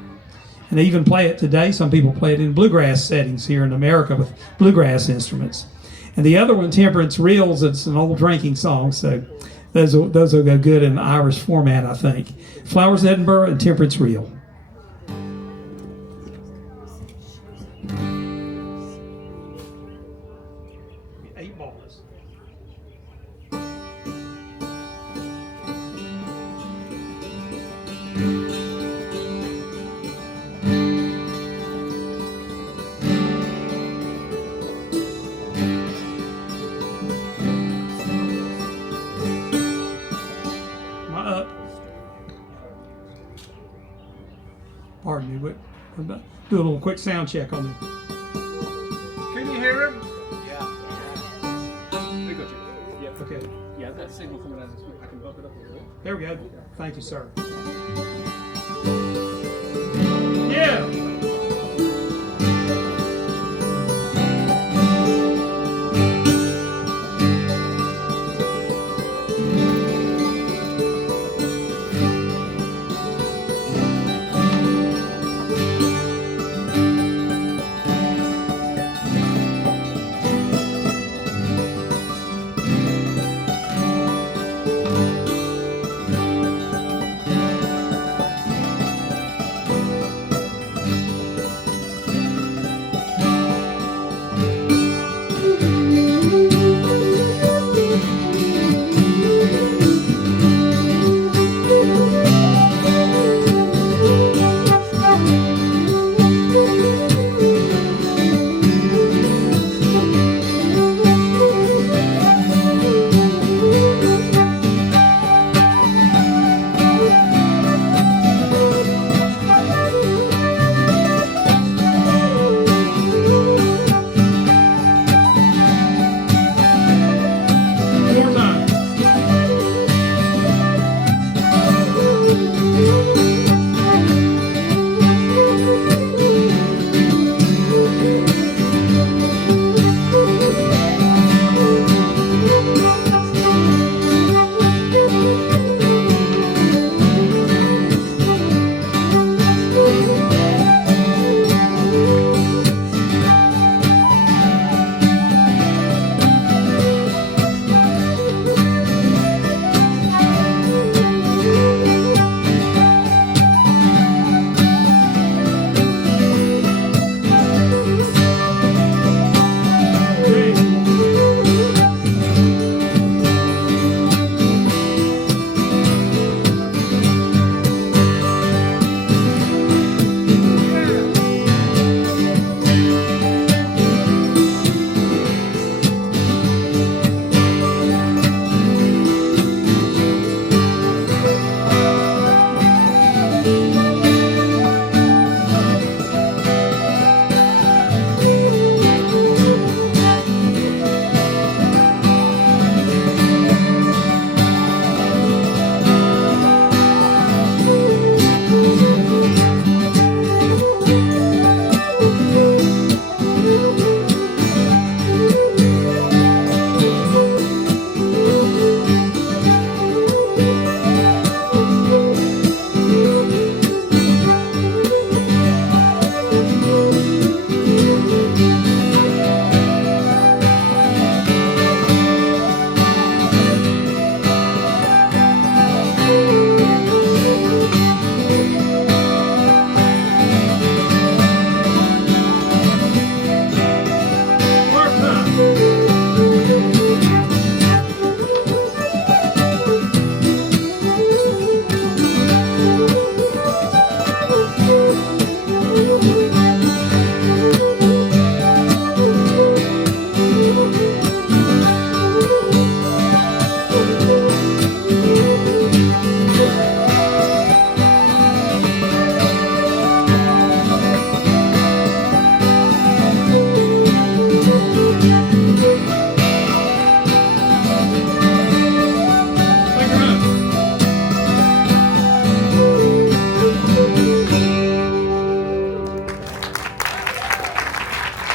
And they even play it today. Some people play it in bluegrass settings here in America with bluegrass instruments. And the other one, Temperance Reels, it's an old drinking song, so those will go good in Irish format, I think. Flowers of Edinburgh and Temperance Reel. Eight bars. Pardon me, but do a little quick sound check on me. Can you hear him? There you go, Jim. Yeah. Okay. Yeah, I've got signal coming out of this. I can bump it up a little bit. There we go. Thank you, sir. Yeah.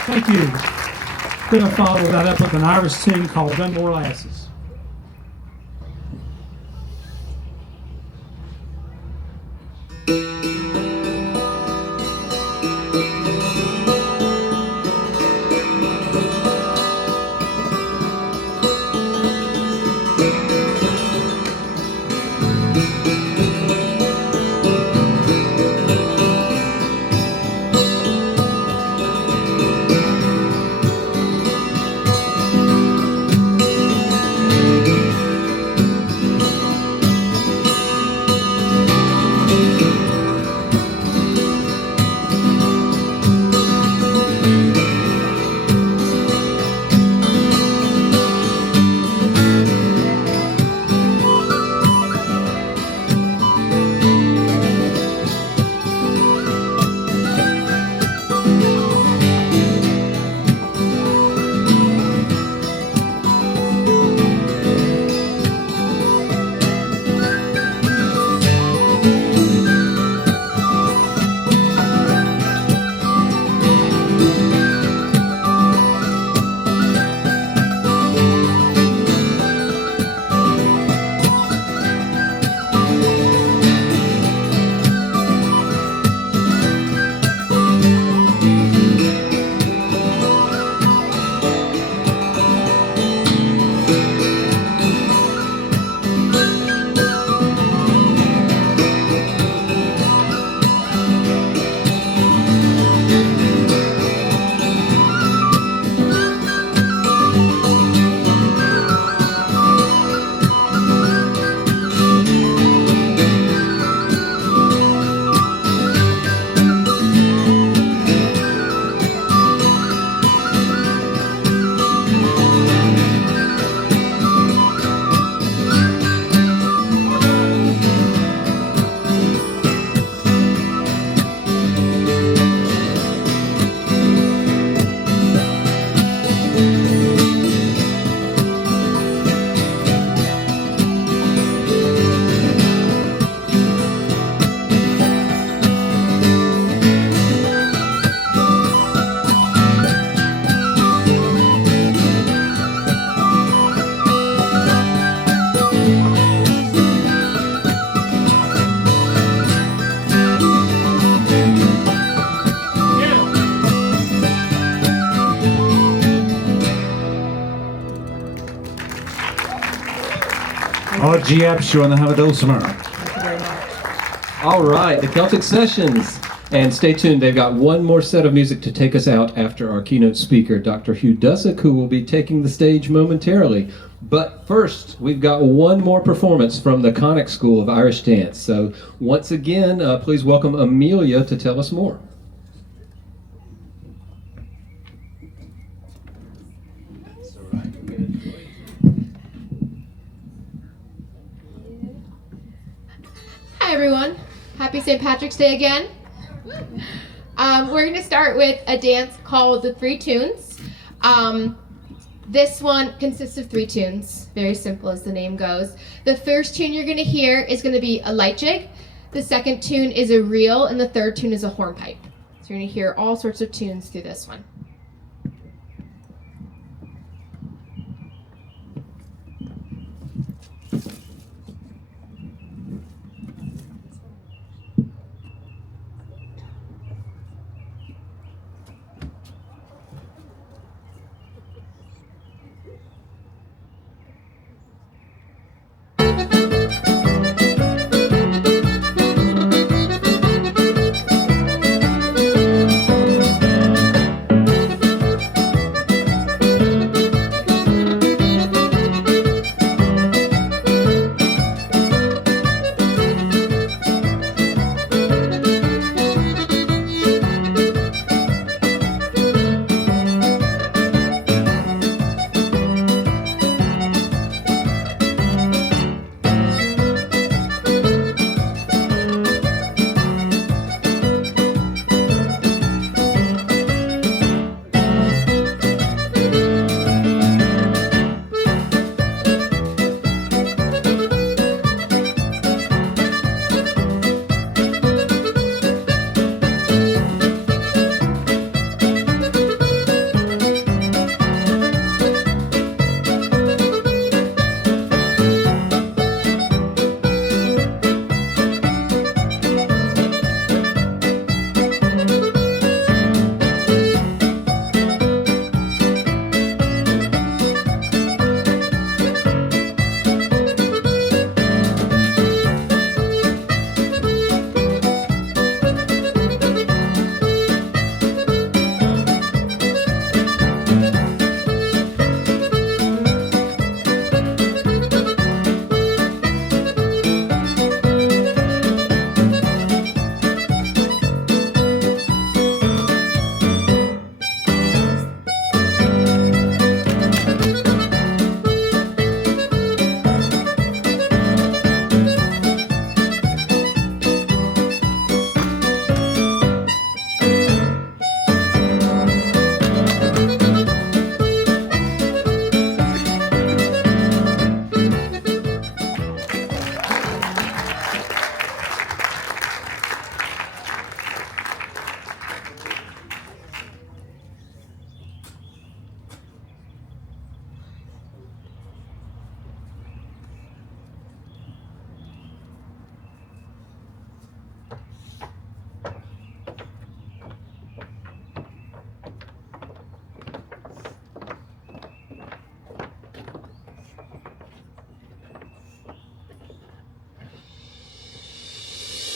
Thank you. Going to follow that up with an Irish tune called Dunmore Lasses. RG Abshur on the Hamad Olsamar. All right, the Celtic Sessions. And stay tuned, they've got one more set of music to take us out after our keynote speaker, Dr. Hugh Dussek, who will be taking the stage momentarily. But first, we've got one more performance from the Connick School of Irish Dance. So once again, please welcome Amelia to tell us more. Hi everyone, happy St. Patrick's Day again. We're going to start with a dance called the Three Tunes. This one consists of 3 tunes, very simple as the name goes. The first tune you're going to hear is going to be a light jig, the second tune is a reel, and the third tune is a hornpipe. So you're going to hear all sorts of tunes through this one.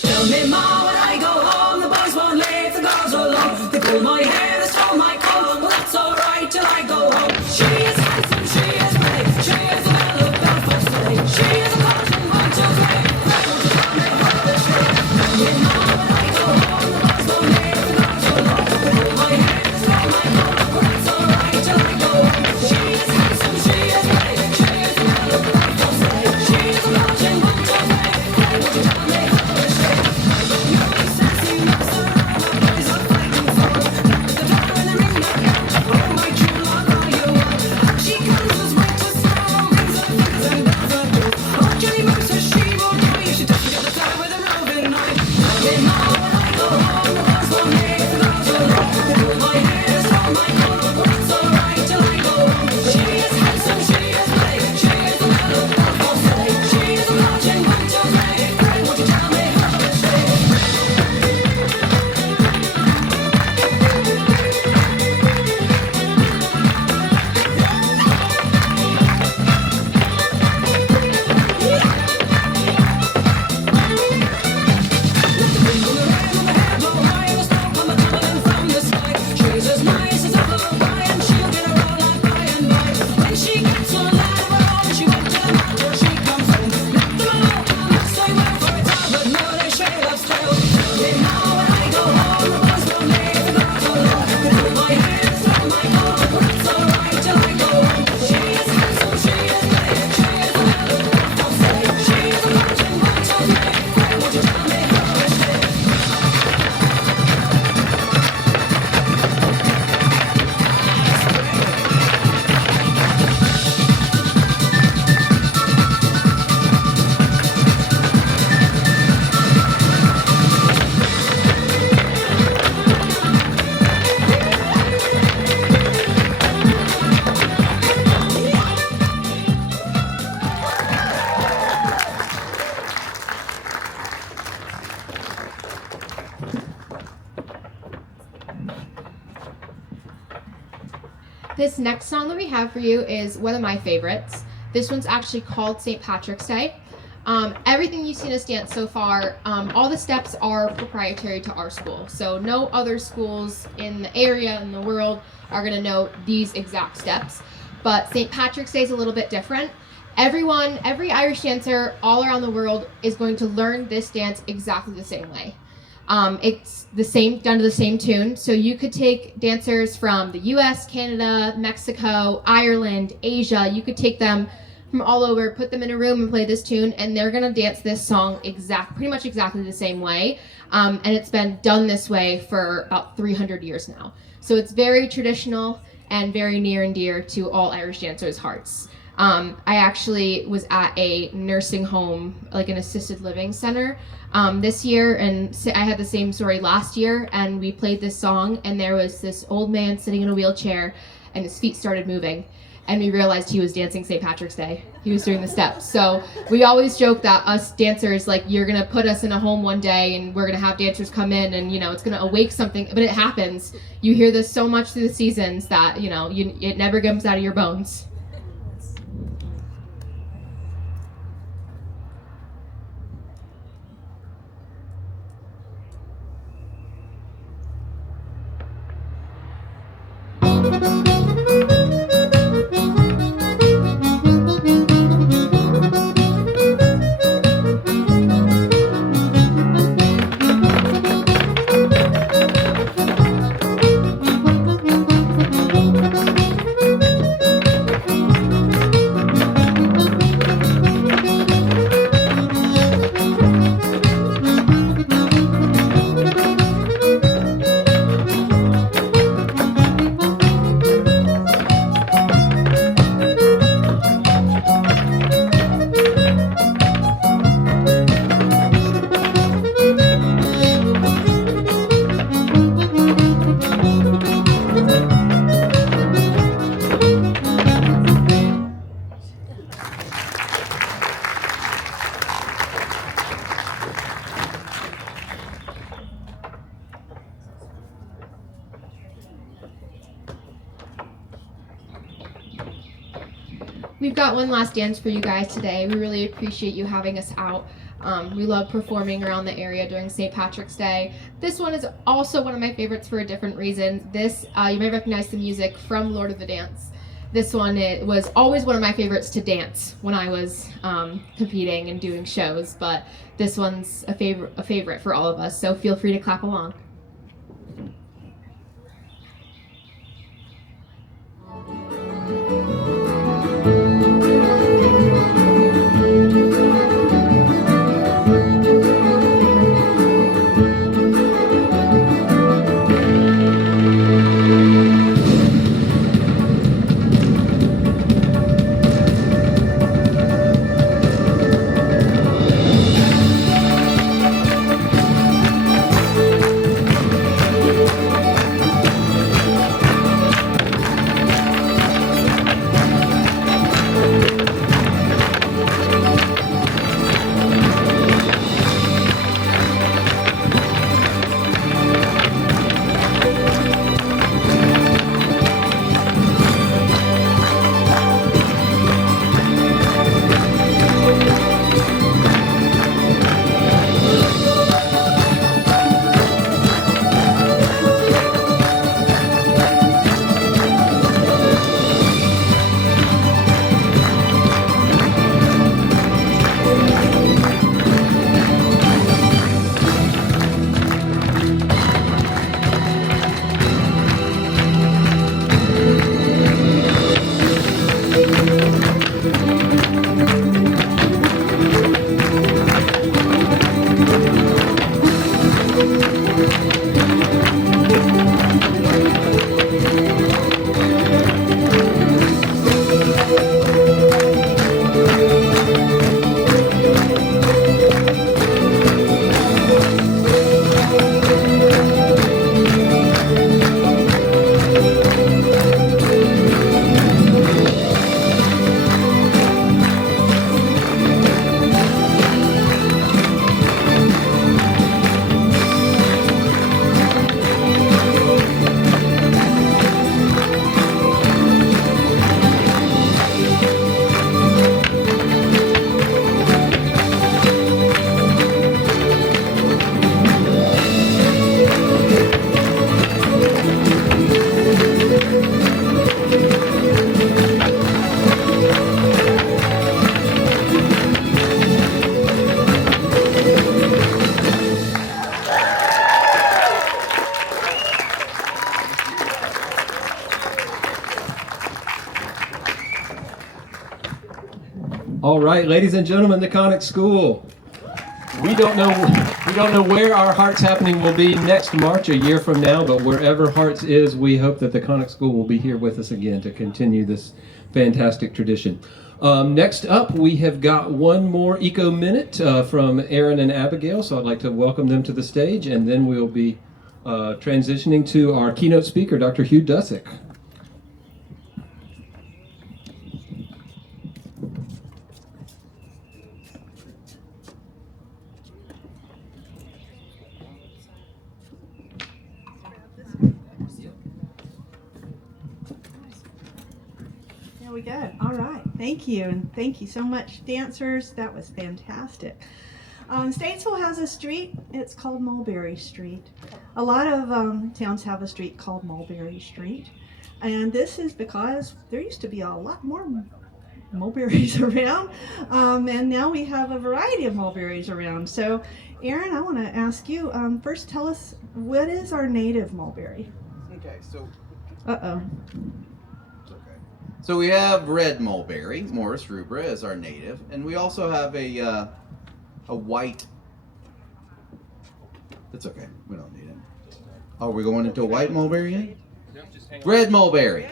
Tell me, Ma, when I go home, the boys won't leave the girls alone. They pull my hair, they stole my coat. Well, that's alright till I go home. She is handsome, she is brave. She is the belle of Belfast Day. She is a cotton one to grave. That will just run her for the shade. Tell me, Ma, when I go home, the boys won't leave the girls alone. They pull my hair, they stole my coat. Well, that's alright till I go home. She is handsome, she is brave. She is the belle of Belfast Day. She is a cotton one to grave. That will just run her for the shade. You're a sassy messer, I'm a boys are fighting for. This next song that we have for you is one of my favorites. This one's actually called St. Patrick's Day. Everything you've seen us dance so far, all the steps are proprietary to our school. So no other schools in the area, in the world, are going to know these exact steps. But St. Patrick's Day is a little bit different. Every Irish dancer all around the world is going to learn this dance exactly the same way. It's the same, done to the same tune. So you could take dancers from the US, Canada, Mexico, Ireland, Asia. You could take them from all over, put them in a room and play this tune, and they're gonna dance this song pretty much exactly the same way. And it's been done this way for about 300 years now. So it's very traditional and very near and dear to all Irish dancers' hearts. I actually was at a nursing home, like an assisted living center, this year, and I had the same story last year, and we played this song, and there was this old man sitting in a wheelchair, and his feet started moving, and we realized he was dancing St. Patrick's Day. He was doing the steps. So we always joke that us dancers, like, you're gonna put us in a home one day, and we're gonna have dancers come in, and, you know, it's gonna awake something, but it happens. You hear this so much through the seasons that, you know, it never comes out of your bones. We've got one last dance for you guys today. We really appreciate you having us out. We love performing around the area during St. Patrick's Day. This one is also one of my favorites for a different reason. This, you may recognize the music from Lord of the Dance. This one, it was always one of my favorites to dance when I was competing and doing shows, but this one's a favorite for all of us, so feel free to clap along. right, ladies and gentlemen, the Connick School. We don't know where our Hearts Happening will be next March, a year from now, but wherever Hearts is, we hope that the Connick School will be here with us again to continue this fantastic tradition. Next up, we have got one more Eco Minute from Aaron and Abigail, so I'd like to welcome them to the stage, and then we'll be transitioning to our keynote speaker, Dr. Hugh Dussek. There we go. All right. Thank you. And thank you so much, dancers. That was fantastic. Statesville has a street. It's called Mulberry Street. A lot of towns have a street called Mulberry Street. And this is because there used to be a lot more mulberries around. And now we have a variety of mulberries around. So, Aaron, I want to ask you, first tell us, what is our native mulberry? Okay, so... Uh-oh. So we have red mulberry, Morus rubra, as our native, and we also have a white. That's okay. We don't need it. Oh, we're going into a white mulberry yet? Red mulberry.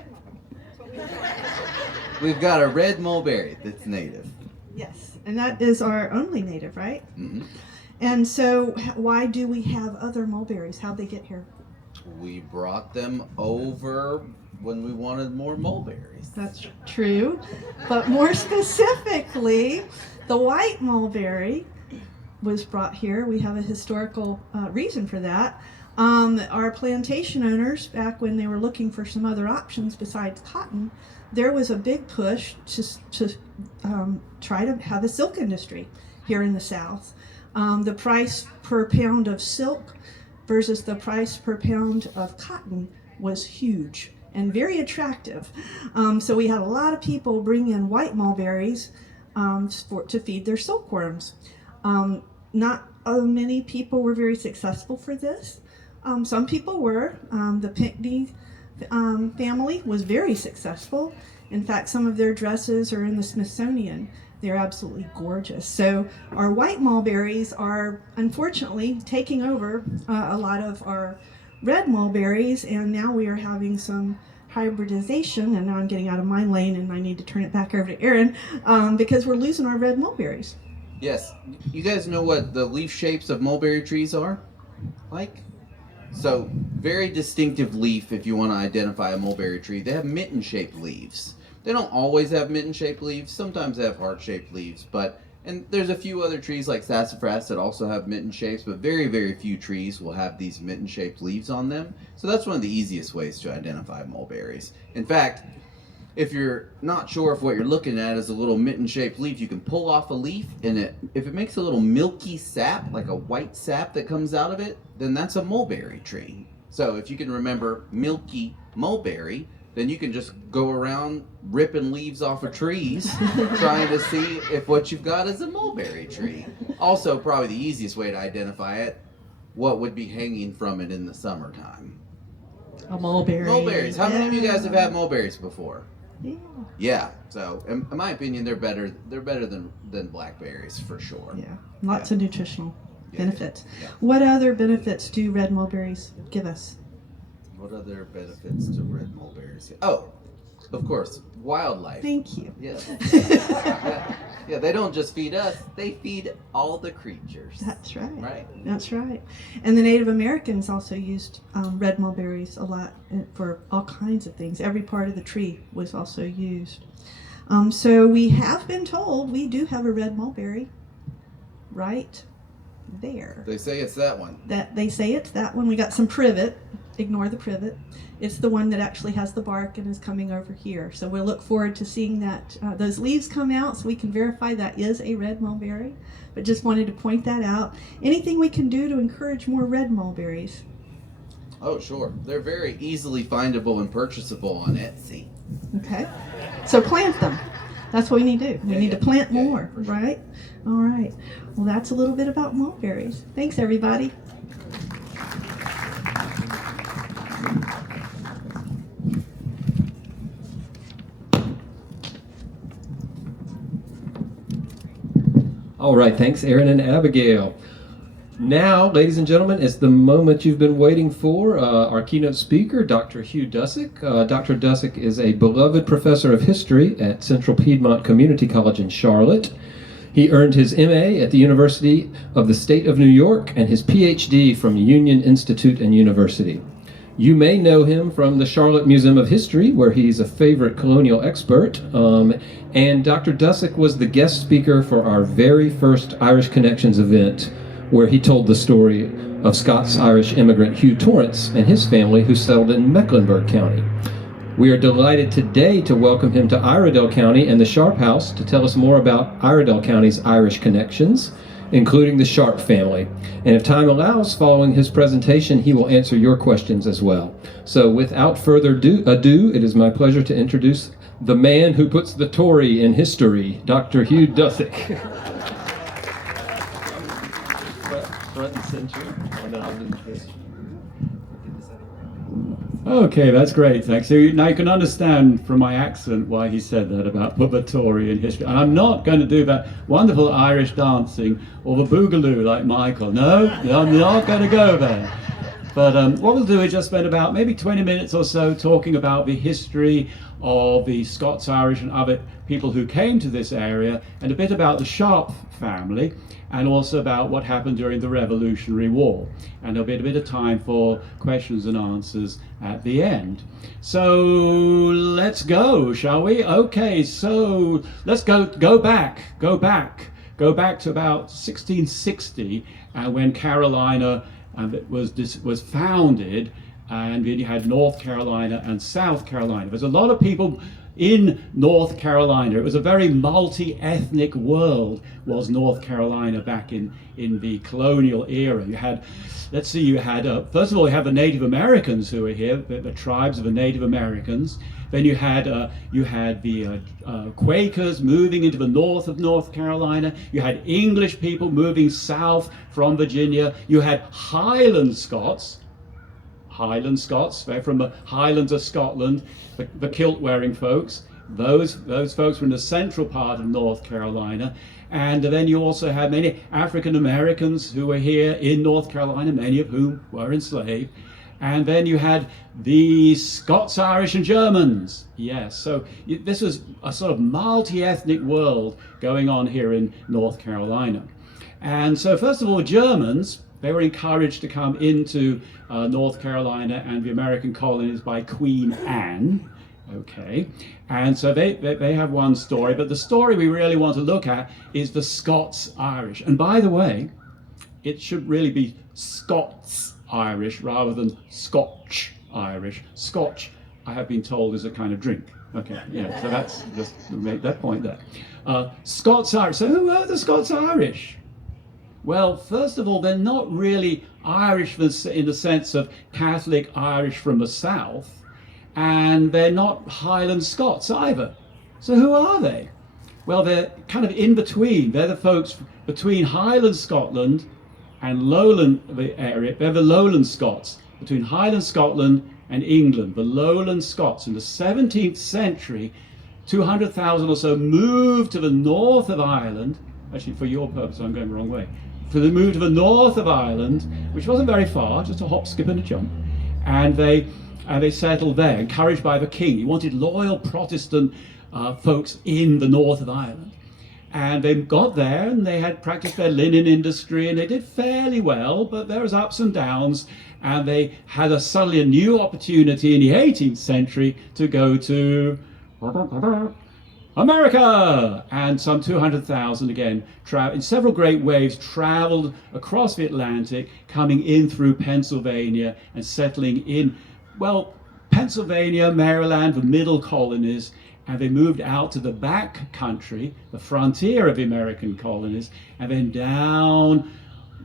We've got a red mulberry that's native. Yes, and that is our only native, right? Mm-hmm. And so, why do we have other mulberries? How'd they get here? We brought them over when we wanted more mulberries. That's true, but more specifically, the white mulberry was brought here. We have a historical reason for that. Our plantation owners, back when they were looking for some other options besides cotton, there was a big push to try to have a silk industry here in the South. The price per pound of silk versus the price per pound of cotton was huge and very attractive. So we had a lot of people bring in white mulberries to feed their silkworms. Not many people were very successful for this. Some people were. The Pinckney family was very successful. In fact, some of their dresses are in the Smithsonian. They're absolutely gorgeous. So our white mulberries are unfortunately taking over a lot of our red mulberries, and now we are having some hybridization, and now I'm getting out of my lane and I need to turn it back over to Aaron because we're losing our red mulberries. Yes. You guys know what the leaf shapes of mulberry trees are like? So, very distinctive leaf if you want to identify a mulberry tree. They have mitten-shaped leaves. They don't always have mitten-shaped leaves. Sometimes they have heart-shaped leaves, and there's a few other trees like sassafras that also have mitten shapes, but very, very few trees will have these mitten-shaped leaves on them. So that's one of the easiest ways to identify mulberries. In fact, if you're not sure if what you're looking at is a little mitten-shaped leaf, you can pull off a leaf, and if it makes a little milky sap, like a white sap that comes out of it, then that's a mulberry tree. So if you can remember milky mulberry, then you can just go around ripping leaves off of trees trying to see if what you've got is a mulberry tree. Also, probably the easiest way to identify it, what would be hanging from it in the summertime? A mulberry. Mulberries. How many of you guys have had mulberries before? Yeah. Yeah. So, in my opinion, they're better than blackberries for sure. Yeah. Lots of nutritional benefits. Yeah. What other benefits do red mulberries give us? What other benefits to red mulberries? Oh, of course, wildlife. Thank you. Yes. Yeah, they don't just feed us, they feed all the creatures. That's right. Right. That's right. And the Native Americans also used red mulberries a lot for all kinds of things. Every part of the tree was also used. So we have been told we do have a red mulberry right there. They say it's that one. That they say it's that one. We got some privet. Ignore the privet. It's the one that actually has the bark and is coming over here. So we'll look forward to seeing that those leaves come out so we can verify that is a red mulberry. But just wanted to point that out. Anything we can do to encourage more red mulberries? Oh, sure. They're very easily findable and purchasable on Etsy. Okay. So plant them. That's what we need to do. We need to plant more, for sure. right? All right. Well, that's a little bit about mulberries. Thanks, everybody. All right, thanks, Aaron and Abigail. Now, ladies and gentlemen, it's the moment you've been waiting for. Our keynote speaker, Dr. Hugh Dussek. Dr. Dussek is a beloved professor of history at Central Piedmont Community College in Charlotte. He earned his MA at the University of the State of New York and his PhD from Union Institute and University. You may know him from the Charlotte Museum of History, where he's a favorite colonial expert. And Dr. Dussek was the guest speaker for our very first Irish Connections event, where he told the story of Scots-Irish immigrant Hugh Torrance and his family who settled in Mecklenburg County. We are delighted today to welcome him to Iredell County and the Sharpe House to tell us more about Iredell County's Irish connections, including the Sharpe family. And if time allows, following his presentation, he will answer your questions as well. So without further ado, it is my pleasure to introduce the man who puts the Tory in history, Dr. Hugh Dussek. Front and center. Okay, that's great, thanks. So now you can understand from my accent why he said that about put the Tory in history. And I'm not going to do that wonderful Irish dancing or the boogaloo like Michael. No, I'm not going to go there. But what we'll do is just spend about maybe 20 minutes or so talking about the history of the Scots-Irish and other people who came to this area, and a bit about the Sharpe family, and also about what happened during the Revolutionary War. And there'll be a bit of time for questions and answers at the end. So let's go, shall we? Okay, so let's go back to about 1660, when Carolina was founded, and then you had North Carolina and South Carolina. There's a lot of people in North Carolina. It was a very multi-ethnic world, was North Carolina back in the colonial era. You had, first of all, you have the Native Americans who were here, the tribes of the Native Americans. Then you had the Quakers moving into the north of North Carolina. You had English people moving south from Virginia. You had Highland Scots, they're from the Highlands of Scotland, the kilt-wearing folks. Those folks were in the central part of North Carolina. And then you also had many African Americans who were here in North Carolina, many of whom were enslaved. And then you had the Scots-Irish and Germans. Yes, so this was a sort of multi-ethnic world going on here in North Carolina. And so first of all, Germans, they were encouraged to come into North Carolina and the American colonies by Queen Anne. Okay, and so they have one story, but the story we really want to look at is the Scots-Irish. And by the way, it should really be Scots-Irish rather than Scotch-Irish. Scotch, I have been told, is a kind of drink. Okay, yeah, so that's just to make that point there. Scots-Irish. So who are the Scots-Irish? Well, first of all, they're not really Irish in the sense of Catholic Irish from the south, and they're not Highland Scots either. So who are they? Well, they're kind of in between. They're the folks between Highland Scotland and Lowland area. They're the Lowland Scots, between Highland Scotland and England. The Lowland Scots in the 17th century, 200,000 or so moved to the north of Ireland. Actually, for your purpose, I'm going the wrong way. So they moved to the north of Ireland, which wasn't very far, just a hop, skip and a jump. And they settled there, encouraged by the king. He wanted loyal Protestant folks in the north of Ireland. And they got there and they had practiced their linen industry, and they did fairly well, but there was ups and downs. And they had suddenly a new opportunity in the 18th century to go to America, and some 200,000 again in several great waves traveled across the Atlantic, coming in through Pennsylvania and settling in, well, Pennsylvania, Maryland, the middle colonies, and they moved out to the back country, the frontier of the American colonies, and then down,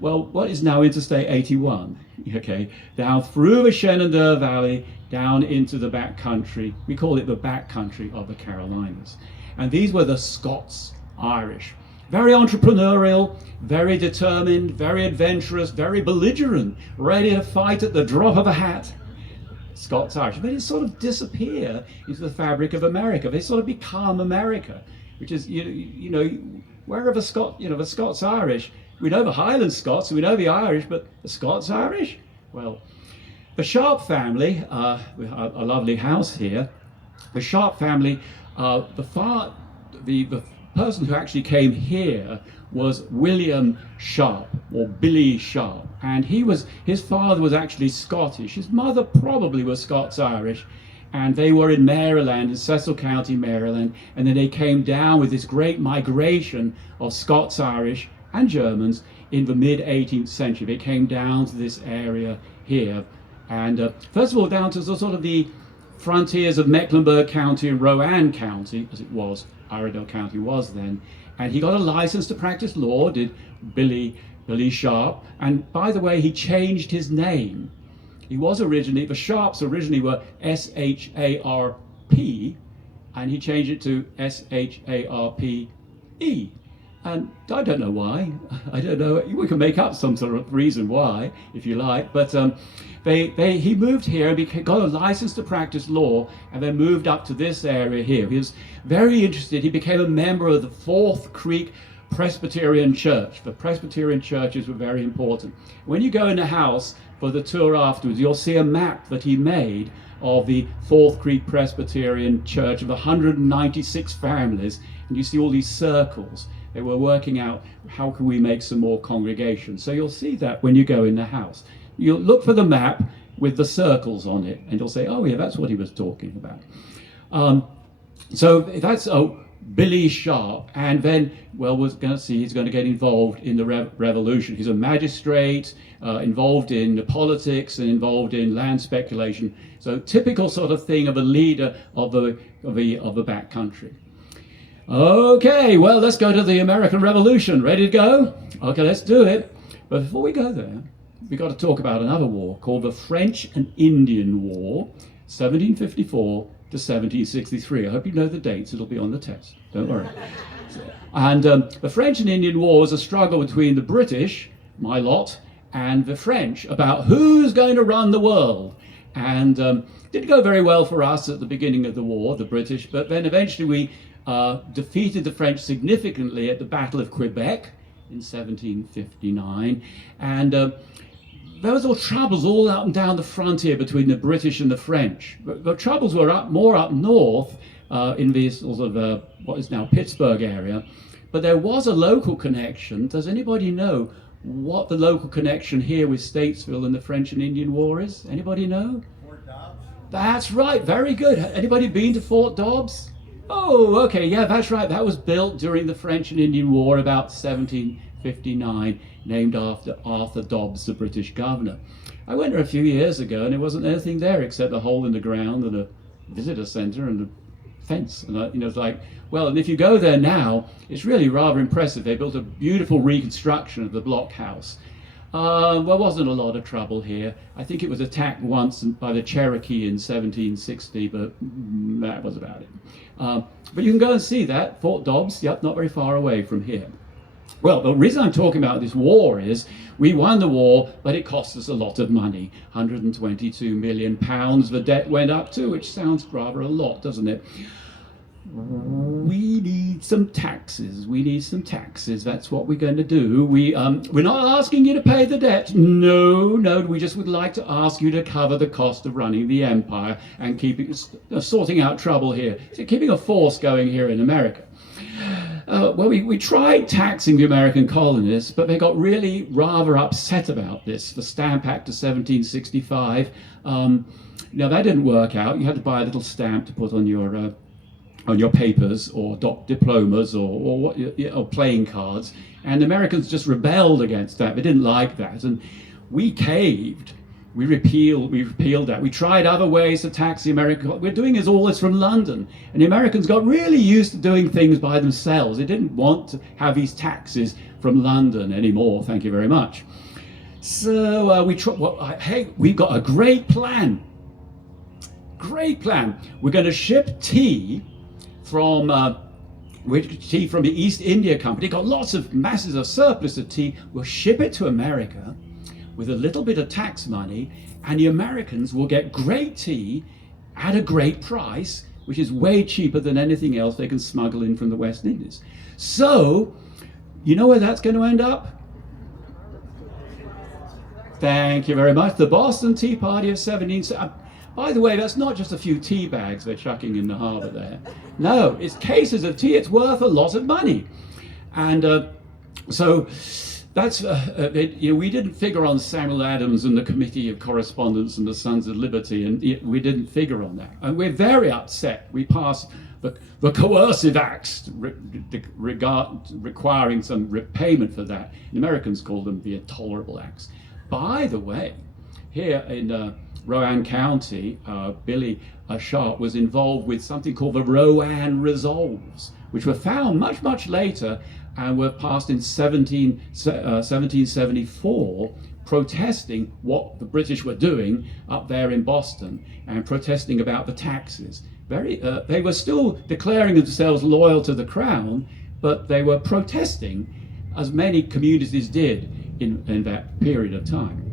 well, what is now Interstate 81, okay, down through the Shenandoah Valley, down into the back country. We call it the back country of the Carolinas. And these were the Scots-Irish. Very entrepreneurial, very determined, very adventurous, very belligerent, ready to fight at the drop of a hat. Scots-Irish. But it sort of disappear into the fabric of America. They sort of become America, which is, you know, where are the Scots-Irish? We know the Highland Scots, we know the Irish, but the Scots-Irish? Well, the Sharpe family, we have a lovely house here. The Sharpe family, the person who actually came here was William Sharpe, or Billy Sharpe, and his father was actually Scottish. His mother probably was Scots-Irish, and they were in Maryland, in Cecil County, Maryland, and then they came down with this great migration of Scots-Irish and Germans in the mid-18th century. They came down to this area here, and first of all down to sort of the frontiers of Mecklenburg County and Rowan County, as it was, Iredell County was then, and he got a license to practice law, did Billy Sharpe, and by the way, he changed his name. He was originally, the Sharpes originally were S-H-A-R-P, and he changed it to S-H-A-R-P-E. And I don't know why. I don't know. We can make up some sort of reason why, if you like. But he moved here and got a license to practice law, and then moved up to this area here. He was very interested. He became a member of the Fourth Creek Presbyterian Church. The Presbyterian churches were very important. When you go in the house for the tour afterwards, you'll see a map that he made of the Fourth Creek Presbyterian Church of 196 families, and you see all these circles. They were working out how can we make some more congregations. So you'll see that when you go in the house. You'll look for the map with the circles on it, and you'll say, oh yeah, that's what he was talking about. So that's Billy Sharpe, and then, well, we're going to see he's going to get involved in the revolution. He's a magistrate, involved in politics and involved in land speculation. So typical sort of thing of a leader of the backcountry. Okay, well, let's go to the American Revolution. Ready to go? Okay, let's do it. But before we go there, we've got to talk about another war called the French and Indian War, 1754 to 1763. I hope you know the dates. It'll be on the test. Don't worry. And the French and Indian War was a struggle between the British, my lot, and the French about who's going to run the world. And didn't go very well for us at the beginning of the war, the British, but then eventually we defeated the French significantly at the Battle of Quebec in 1759, and there was all troubles all up and down the frontier between the British and the French. The troubles were more up north in the sort of what is now Pittsburgh area, but there was a local connection. Does anybody know what the local connection here with Statesville and the French and Indian War is? Anybody know? Fort Dobbs. That's right, very good. Anybody been to Fort Dobbs? Oh, okay, yeah, that's right. That was built during the French and Indian War about 1759, named after Arthur Dobbs, the British governor. I went there a few years ago, and there wasn't anything there except a hole in the ground and a visitor center and a fence. And it's like, well, and if you go there now, it's really rather impressive. They built a beautiful reconstruction of the blockhouse. There wasn't a lot of trouble here. I think it was attacked once by the Cherokee in 1760, but that was about it. But you can go and see that, Fort Dobbs, yep, not very far away from here. Well, the reason I'm talking about this war is we won the war, but it cost us a lot of money. £122 million the debt went up to, which sounds rather a lot, doesn't it? We need some taxes. We need some taxes. That's what we're going to do. We're not asking you to pay the debt. No, we just would like to ask you to cover the cost of running the empire and sorting out trouble here. So keeping a force going here in America. Well, we tried taxing the American colonists, but they got really rather upset about this. The Stamp Act of 1765. Now that didn't work out. You had to buy a little stamp to put on your papers or diplomas or playing cards, and the Americans just rebelled against that. They didn't like that, and we caved. We repealed that. We tried other ways to tax the American. We're doing all this from London, and the Americans got really used to doing things by themselves. They didn't want to have these taxes from London anymore. Thank you very much. So we've got a great plan. Great plan. We're going to ship tea from the East India Company. Got lots of masses of surplus of tea. We'll ship it to America with a little bit of tax money, and the Americans will get great tea at a great price which is way cheaper than anything else they can smuggle in from the West Indies. So, you know where that's going to end up? Thank you very much. The Boston Tea Party of 17... By the way, that's not just a few tea bags they're chucking in the harbour there. No, it's cases of tea. It's worth a lot of money. And so that's, we didn't figure on Samuel Adams and the Committee of Correspondence and the Sons of Liberty, and we didn't figure on that. And we're very upset. We passed the coercive acts requiring some repayment for that. The Americans call them the intolerable acts. By the way, here in Rowan County, Billy Sharpe was involved with something called the Rowan Resolves, which were found much, much later and were passed in 1774, protesting what the British were doing up there in Boston and protesting about the taxes. They were still declaring themselves loyal to the Crown, but they were protesting, as many communities did in that period of time.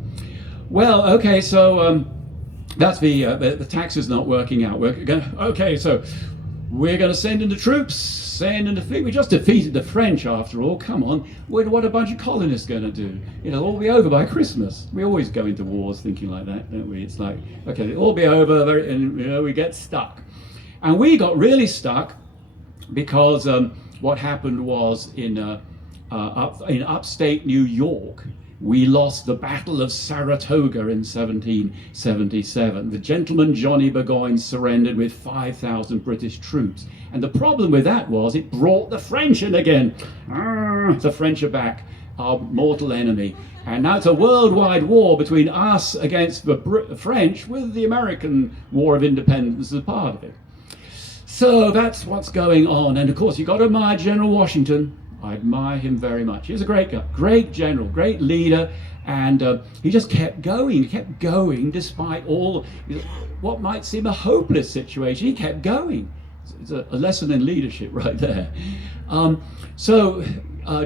Well, okay, so that's the taxes not working out. Okay, so we're going to send in the troops, send in the fleet. We just defeated the French, after all. Come on, what a bunch of colonists going to do? It'll all be over by Christmas. We always go into wars thinking like that, don't we? It's like, okay, it'll all be over, and we get stuck. And we got really stuck because what happened was in upstate New York, we lost the Battle of Saratoga in 1777. The gentleman Johnny Burgoyne surrendered with 5,000 British troops. And the problem with that was it brought the French in again. The French are back, our mortal enemy. And now it's a worldwide war between us against the French, with the American War of Independence as part of it. So that's what's going on. And of course, you've got to admire General Washington. I admire him very much. He was a great guy, great general, great leader, and he just kept going despite all what might seem a hopeless situation. He kept going. It's a lesson in leadership right there.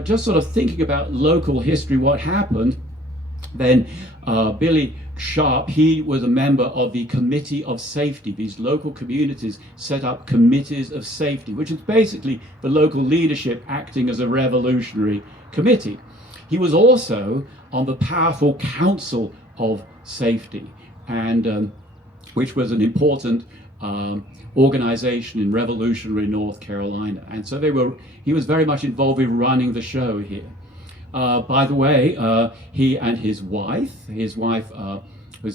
Just sort of thinking about local history, what happened, then Billy Sharpe, he was a member of the Committee of Safety. These local communities set up committees of safety, which is basically the local leadership acting as a revolutionary committee. He was also on the powerful Council of Safety, and which was an important organization in revolutionary North Carolina. And so he was very much involved in running the show here. By the way, he and his wife, whose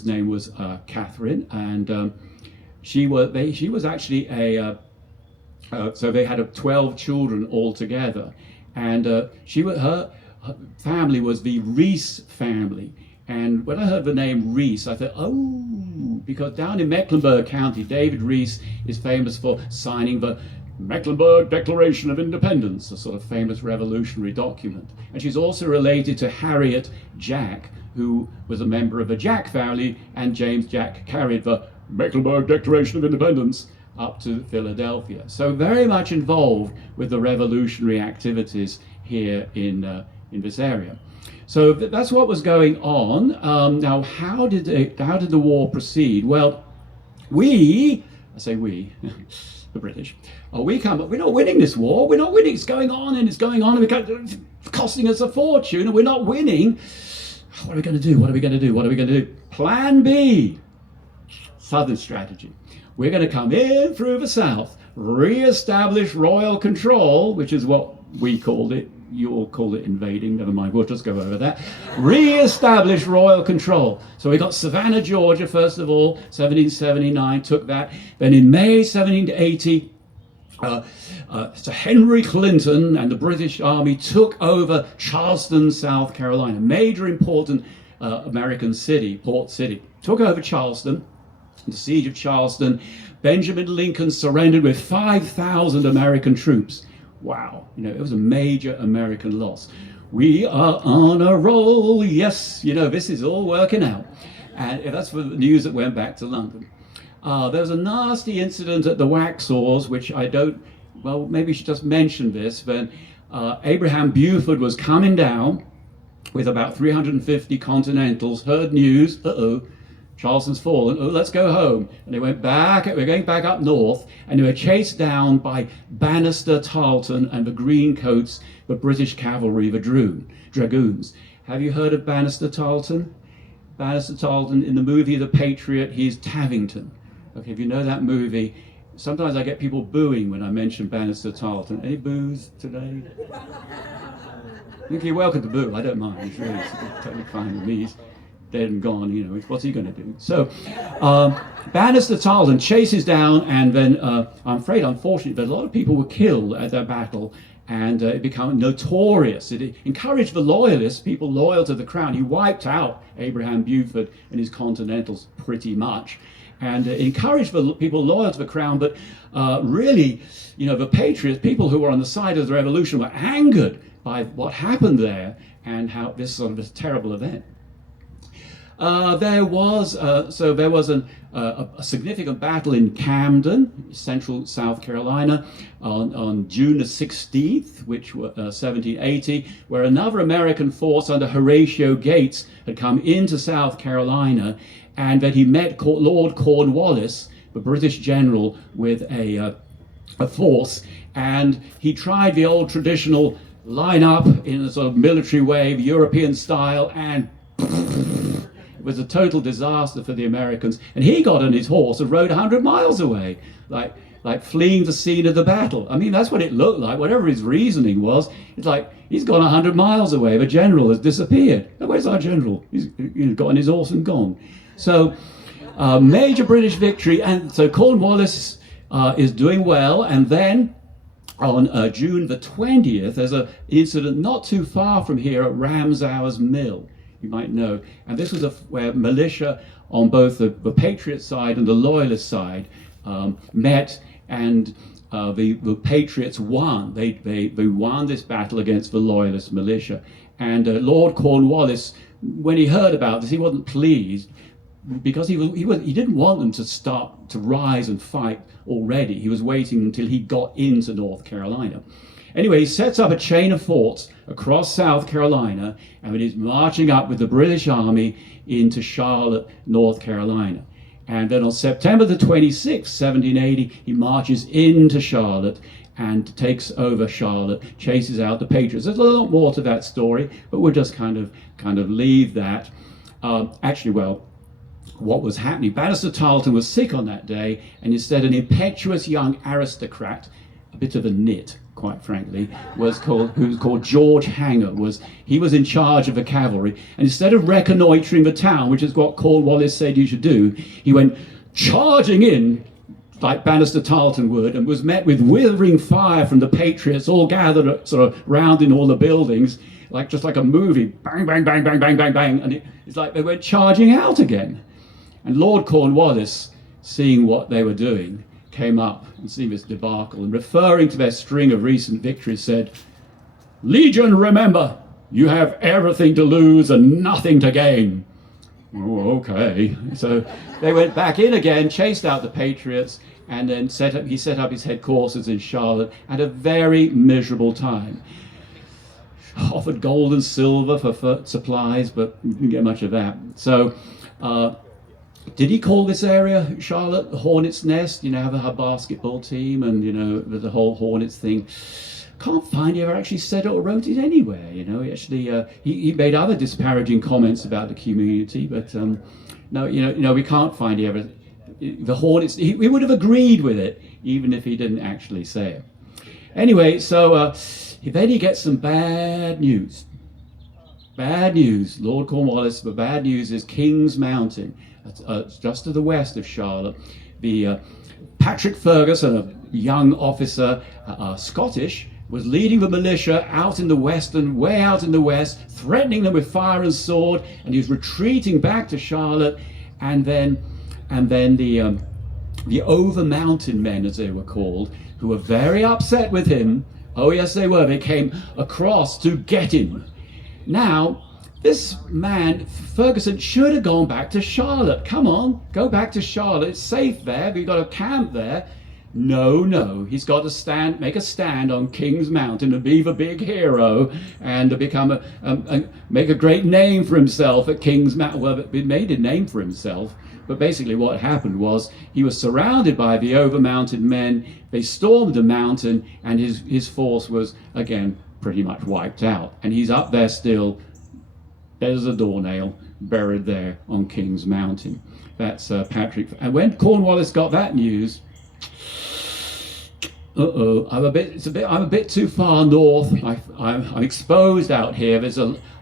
name was Catherine, and she was actually so they had 12 children altogether, and her family was the Reese family. And when I heard the name Reese, I thought, oh, because down in Mecklenburg County, David Reese is famous for signing the Mecklenburg Declaration of Independence, a sort of famous revolutionary document. And she's also related to Harriet Jack, who was a member of the Jack family, and James Jack carried the Mecklenburg Declaration of Independence up to Philadelphia. So very much involved with the revolutionary activities here in this area. So that's what was going on. Now, how did the war proceed? Well, I say we, the British, we're not winning this war. We're not winning. It's going on and it's going on, and it's costing us a fortune, and we're not winning. What are we going to do? What are we going to do? What are we going to do? Plan B, Southern strategy. We're going to come in through the south, re-establish royal control, which is what we called it. You all call it invading, never mind, we'll just go over that. Re-establish royal control. So we got Savannah, Georgia, first of all, 1779, took that. Then in May 1780, Sir Henry Clinton and the British Army took over Charleston, South Carolina, major important American city, port city. Took over Charleston, the siege of Charleston. Benjamin Lincoln surrendered with 5,000 American troops. Wow, it was a major American loss. We are on a roll, yes, this is all working out. And that's for the news that went back to London. There was a nasty incident at the Waxhaws, which maybe I should just mention this, when Abraham Buford was coming down with about 350 Continentals, heard news, Charleston's fallen. Oh, let's go home. And they went back. We're going back up north, and they were chased down by Bannister, Tarleton, and the Greencoats, the British cavalry, the dragoons. Have you heard of Bannister Tarleton? Bannister Tarleton, in the movie The Patriot, he's Tavington. Okay, if you know that movie, sometimes I get people booing when I mention Bannister Tarleton. Any boos today? You're welcome to boo. I don't mind. It's really totally fine with me. He's dead and gone. You know, what's he going to do? So, Bannister Tarleton chases down, and then I'm afraid, unfortunately, that a lot of people were killed at that battle, and it became notorious. It encouraged the loyalists, people loyal to the crown. He wiped out Abraham Buford and his Continentals pretty much, and encouraged the people loyal to the crown. But really, you know, the patriots, people who were on the side of the revolution, were angered by what happened there and how this sort of a terrible event. There was a significant battle in Camden, central South Carolina, on June the 16th, which was 1780, where another American force under Horatio Gates had come into South Carolina, and that he met Lord Cornwallis, the British general, with a force, and he tried the old traditional line up in a sort of military way, European style, and it was a total disaster for the Americans. And he got on his horse and rode 100 miles away, like fleeing the scene of the battle. I mean, that's what it looked like. Whatever his reasoning was, it's like he's gone 100 miles away. The general has disappeared. Oh, where's our general? He's got on his horse and gone. So, major British victory, and so Cornwallis is doing well. And then on June the 20th, there's an incident not too far from here at Ramshour's Mill, you might know. And this was where militia on both the Patriot side and the Loyalist side met, and the Patriots won. They won this battle against the Loyalist militia. And Lord Cornwallis, when he heard about this, he wasn't pleased, because he didn't want them to start to rise and fight already. He was waiting until he got into North Carolina. Anyway, he sets up a chain of forts across South Carolina, and he's marching up with the British Army into Charlotte, North Carolina. And then on September the 26th, 1780, he marches into Charlotte and takes over Charlotte, chases out the Patriots. There's a lot more to that story, but we'll just kind of leave that. What was happening? Bannister Tarleton was sick on that day, and instead an impetuous young aristocrat, a bit of a nit, quite frankly, who was called George Hanger. He was in charge of the cavalry, and instead of reconnoitering the town, which is what Cornwallis said you should do, he went charging in like Bannister Tarleton would, and was met with withering fire from the Patriots, all gathered sort of round in all the buildings, just like a movie, bang, bang, bang, bang, bang, bang, bang, and it's like they went charging out again. And Lord Cornwallis, seeing what they were doing, came up and seen this debacle, and referring to their string of recent victories said, "Legion, remember, you have everything to lose and nothing to gain." Oh, okay. So they went back in again, chased out the Patriots, and then he set up his headquarters in Charlotte at a very miserable time. Offered gold and silver for supplies, but we didn't get much of that. So, did he call this area Charlotte the Hornets' Nest? You know, have a basketball team, and you know, the whole Hornets thing. Can't find he ever actually said it or wrote it anywhere. You know, he made other disparaging comments about the community, but no, we can't find he ever. The Hornets. He would have agreed with it even if he didn't actually say it. Anyway, so then he gets some bad news. Bad news, Lord Cornwallis. The bad news is King's Mountain. Just to the west of Charlotte, the Patrick Ferguson, a young officer, Scottish, was leading the militia out in the way out in the west, threatening them with fire and sword, and he was retreating back to Charlotte, and then the Over Mountain men, as they were called, who were very upset with him. Oh yes, they were. They came across to get him. Now, this man, Ferguson, should have gone back to Charlotte. Come on, go back to Charlotte. It's safe there. We've got a camp there. No, he's got to make a stand on King's Mountain and be the big hero and to become make a great name for himself at King's Mountain. Well, he made a name for himself, but basically what happened was he was surrounded by the over-mounted men. They stormed the mountain, and his force was again pretty much wiped out. And he's up there still. There's a doornail buried there on King's Mountain. That's Patrick. And when Cornwallis got that news, I'm a bit too far north. I'm exposed out here.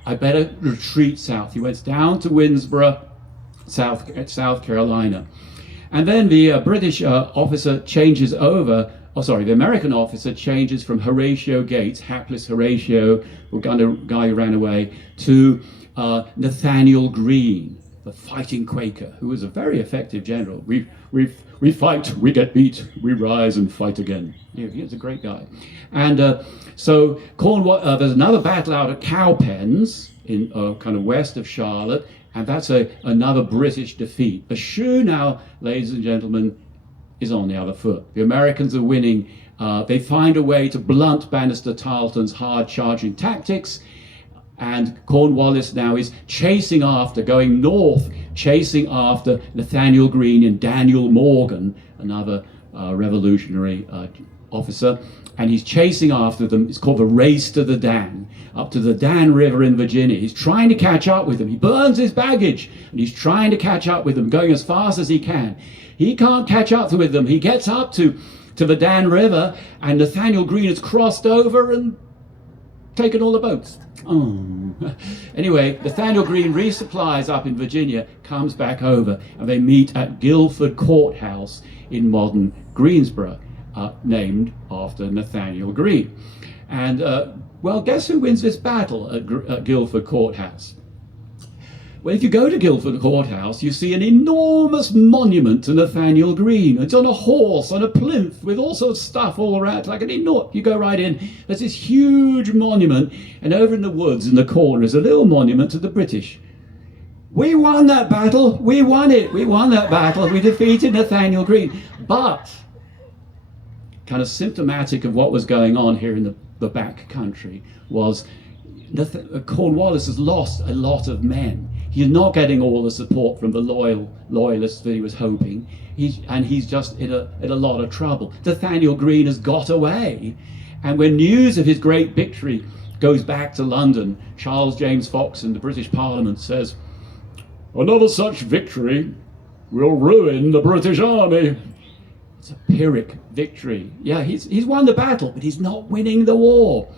I better retreat south. He went down to Winnsboro, South Carolina, and then the British officer changes over. The American officer changes from Horatio Gates, hapless Horatio, the guy who ran away, to Nathaniel Greene, the fighting Quaker, who was a very effective general. We fight, we get beat, we rise and fight again. He was a great guy. And so Cornwall, there's another battle out at Cowpens, in kind of west of Charlotte, and that's another British defeat. The shoe now, ladies and gentlemen, is on the other foot. The Americans are winning. They find a way to blunt Bannister Tarleton's hard charging tactics, and Cornwallis now is going north, chasing after Nathaniel Greene and Daniel Morgan, another revolutionary officer, and he's chasing after them. It's called the Race to the Dan, up to the Dan River in Virginia. He's trying to catch up with them. He burns his baggage, and he's trying to catch up with them, going as fast as he can. He can't catch up with them. He gets up to the Dan River, and Nathaniel Greene has crossed over and taken all the boats. Anyway, Nathaniel Greene resupplies up in Virginia, comes back over, and they meet at Guilford Courthouse in modern Greensboro, named after Nathaniel Greene. And guess who wins this battle at Guilford Courthouse? Well, if you go to Guilford Courthouse, you see an enormous monument to Nathaniel Greene. It's on a horse, on a plinth, with all sorts of stuff all around, like an enormous. You go right in, there's this huge monument, and over in the woods in the corner is a little monument to the British. We won that battle. We won it. We won that battle. We defeated Nathaniel Greene. But, kind of symptomatic of what was going on here in the back country was Cornwallis has lost a lot of men. He's not getting all the support from the loyalists that he was hoping. He's just in a lot of trouble. Nathaniel Greene has got away. And when news of his great victory goes back to London, Charles James Fox in the British Parliament says, "Another such victory will ruin the British Army." It's a Pyrrhic victory. Yeah, he's won the battle, but he's not winning the war.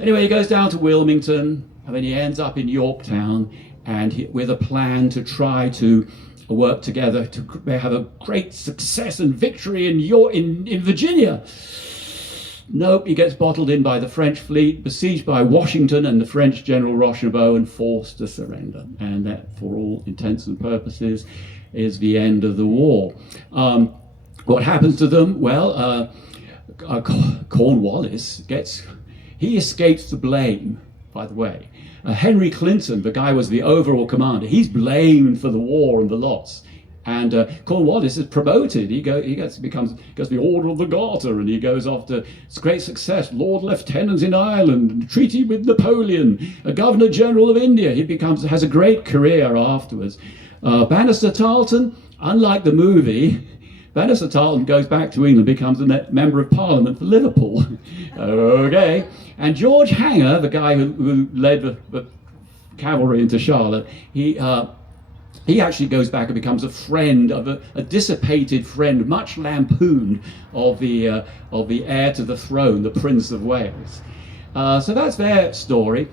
Anyway, he goes down to Wilmington, and then he ends up in Yorktown, and with a plan to try to work together to have a great success and victory in Virginia. Nope, he gets bottled in by the French fleet, besieged by Washington and the French General Rochambeau, and forced to surrender. And that, for all intents and purposes, is the end of the war. What happens to them? Well, Cornwallis escapes the blame, by the way. Henry Clinton, the guy was the overall commander, he's blamed for the war and the loss. And Cornwallis is promoted. He gets the Order of the Garter, and he goes off to great success. Lord Lieutenant in Ireland, treaty with Napoleon, a Governor General of India. He has a great career afterwards. Bannister Tarleton, unlike the movie, Bannister Tarleton goes back to England, becomes a member of Parliament for Liverpool. Okay. And George Hanger, the guy who led the cavalry into Charlotte, he actually goes back and becomes a friend of a dissipated friend, much lampooned, of the heir to the throne, the Prince of Wales. So that's their story.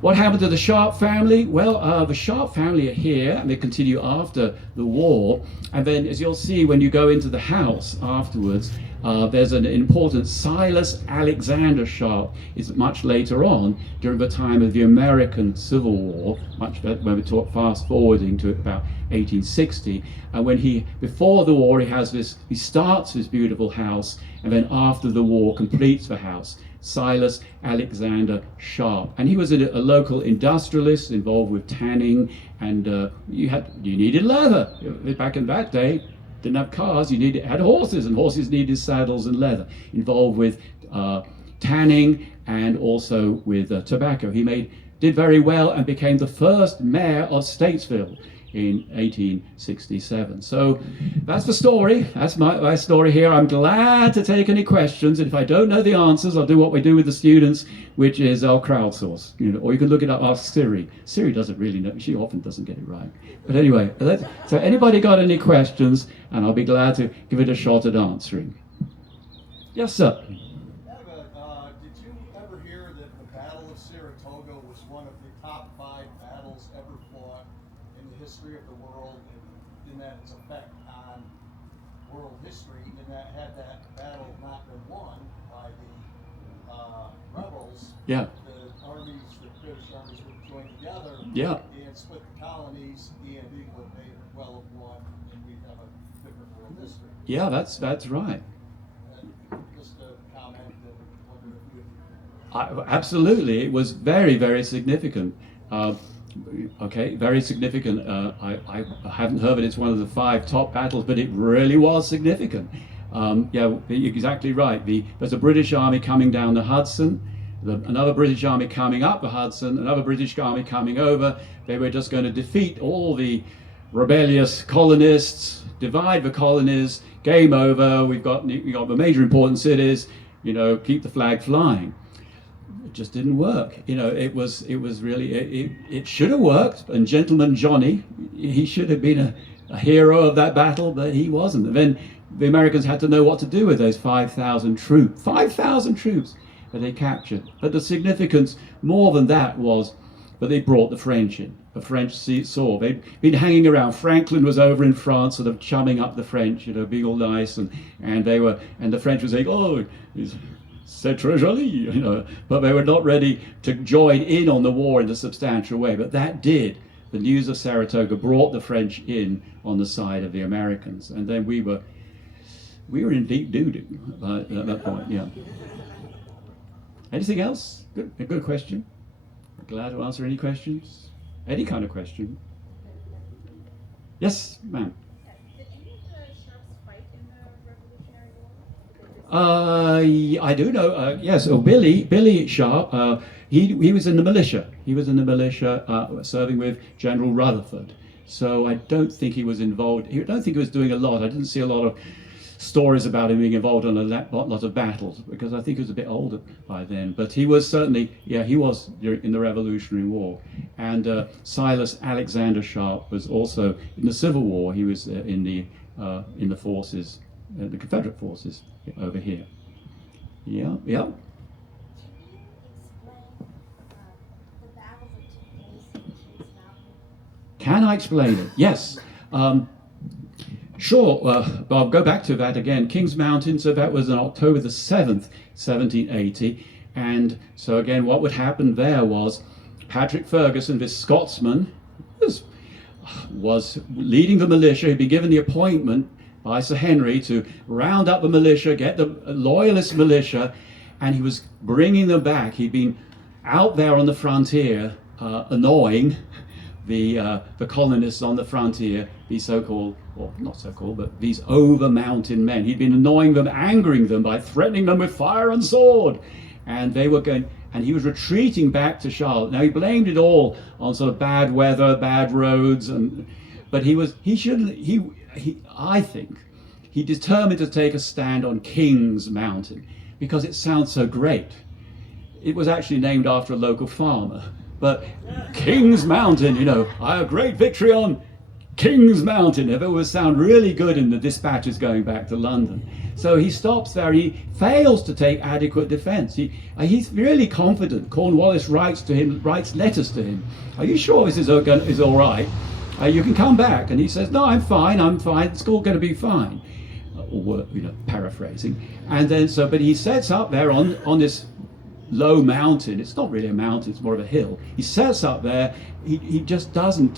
What happened to the Sharpe family? Well, the Sharpe family are here, and they continue after the war. And then, as you'll see when you go into the house afterwards, there's an important Silas Alexander Sharpe. Is much later on, during the time of the American Civil War, when we talk fast forwarding to about 1860. And before the war, he starts this beautiful house, and then after the war, completes the house. Silas Alexander Sharpe, and he was a local industrialist involved with tanning, and you needed leather back in that day. didn't have cars, you had horses, and horses needed saddles and leather. Involved with tanning and also with tobacco. He did very well and became the first mayor of Statesville in 1867. So that's the story. That's my story here. I'm glad to take any questions, and if I don't know the answers, I'll do what we do with the students, which is I'll crowdsource. Or you can look it up, ask Siri. Siri doesn't really know. She often doesn't get it right. But anyway, so anybody got any questions, and I'll be glad to give it a shot at answering. Yes, sir. Did you ever hear that the Battle of Saratoga was one of the top 5 battles ever fought in the history of the world, and in that its effect on world history, in that had that battle not been won by the rebels, Yeah. the British armies would join together Yeah. and split the colonies, and England may well have won, and we'd have a different world history. Yeah, that's right. Just a comment that I wonder if you Absolutely, it was very, very significant. Okay, very significant. I haven't heard it. It's one of the 5 top battles, but it really was significant. Yeah, you're exactly right. There's a British army coming down the Hudson, another British army coming up the Hudson, another British army coming over. They were just going to defeat all the rebellious colonists, divide the colonies. Game over. We got the major important cities. Keep the flag flying. It just didn't work. It was really it should have worked. And Gentleman Johnny, he should have been a hero of that battle, but he wasn't. And then the Americans had to know what to do with those 5,000 troops. 5,000 troops that they captured. But the significance more than that was that they brought the French in. The French saw they'd been hanging around. Franklin was over in France, sort of chumming up the French, being all nice, and the French were saying, "Oh, c'est très joli," but they were not ready to join in on the war in a substantial way. But that did. The news of Saratoga brought the French in on the side of the Americans, and then we were in deep doo-doo at that point. Yeah. Anything else? A good question. Glad to answer any questions. Any kind of question. Yes, ma'am. Did any of the Sharpes fight in the Revolutionary War? I do know. Yes. Oh, Billy Sharpe. He was in the militia. He was in the militia, serving with General Rutherford. So I don't think he was involved. I don't think he was doing a lot. I didn't see a lot of stories about him being involved in a lot of battles, because I think he was a bit older by then. But he was certainly, he was in the Revolutionary War. And Silas Alexander Sharpe was also in the Civil War. He was in the forces, the Confederate forces over here. Yeah. Can you explain the battles that took place in Kings Mountain? Can I explain it? Yes. Sure, I'll go back to that again. Kings Mountain, so that was on October the 7th, 1780. And so again, what would happen there was Patrick Ferguson, this Scotsman, was leading the militia. He'd been given the appointment by Sir Henry to round up the militia, get the loyalist militia, and he was bringing them back. He'd been out there on the frontier, annoying the colonists on the frontier, these so-called, well, not so-called, but these over-mountain men. He'd been annoying them, angering them by threatening them with fire and sword. And they were going, and he was retreating back to Charlotte. Now, he blamed it all on sort of bad weather, bad roads, but I think he determined to take a stand on Kings Mountain because it sounds so great. It was actually named after a local farmer. But Kings Mountain, a great victory on Kings Mountain. It would sound really good in the dispatches going back to London. So he stops there. He fails to take adequate defense. He's really confident. Cornwallis writes letters to him. Are you sure this is all right? You can come back. And he says, no, I'm fine. It's all going to be fine. Or, paraphrasing. And then, but he sets up there on this low mountain. It's not really a mountain, it's more of a hill. He sets up there. He just doesn't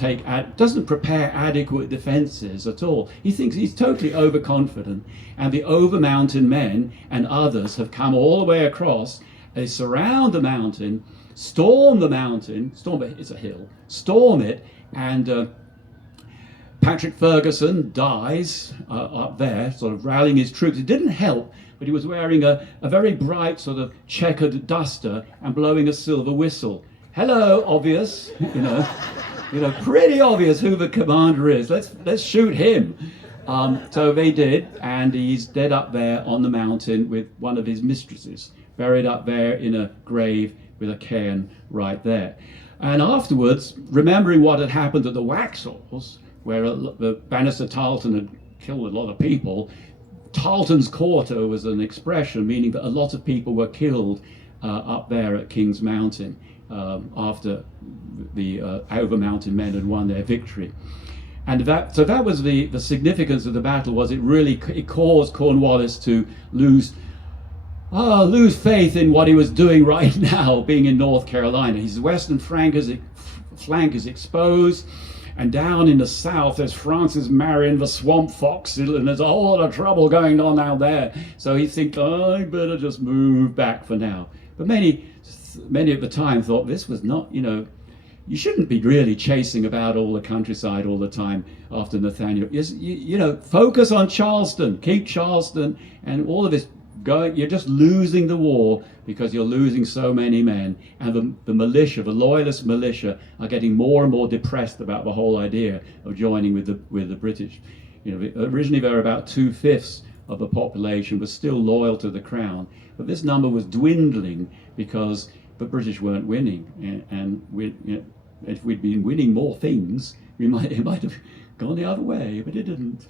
prepare adequate defenses at all. He thinks he's totally overconfident, and the over mountain men and others have come all the way across. They surround the mountain, storm it, it's a hill, storm it, and Patrick Ferguson dies up there, sort of rallying his troops. It didn't help, but he was wearing a very bright sort of checkered duster and blowing a silver whistle. Hello, obvious, you know, pretty obvious who the commander is. Let's shoot him. So they did, and he's dead up there on the mountain with one of his mistresses, buried up there in a grave with a cairn right there. And afterwards, remembering what had happened at the Waxhaws, where the Bannister Tarleton had killed a lot of people, Tarleton's Quarter was an expression meaning that a lot of people were killed up there at King's Mountain after the Over Mountain men had won their victory. And that was the significance of the battle. Was it caused Cornwallis to lose faith in what he was doing right now, being in North Carolina. His western flank is exposed, and down in the south there's Francis Marion, the swamp fox, and there's a whole lot of trouble going on out there. So he thinks, I better just move back for now. But many at the time thought this was not, you shouldn't be really chasing about all the countryside all the time after Nathaniel. Focus on Charleston, keep Charleston, and all of this going. You're just losing the war because you're losing so many men, and the militia, the loyalist militia, are getting more and more depressed about the whole idea of joining with the British. Originally there were about 2/5 of the population was still loyal to the crown, but this number was dwindling because the British weren't winning, and if we'd been winning more things, it might have gone the other way, but it didn't.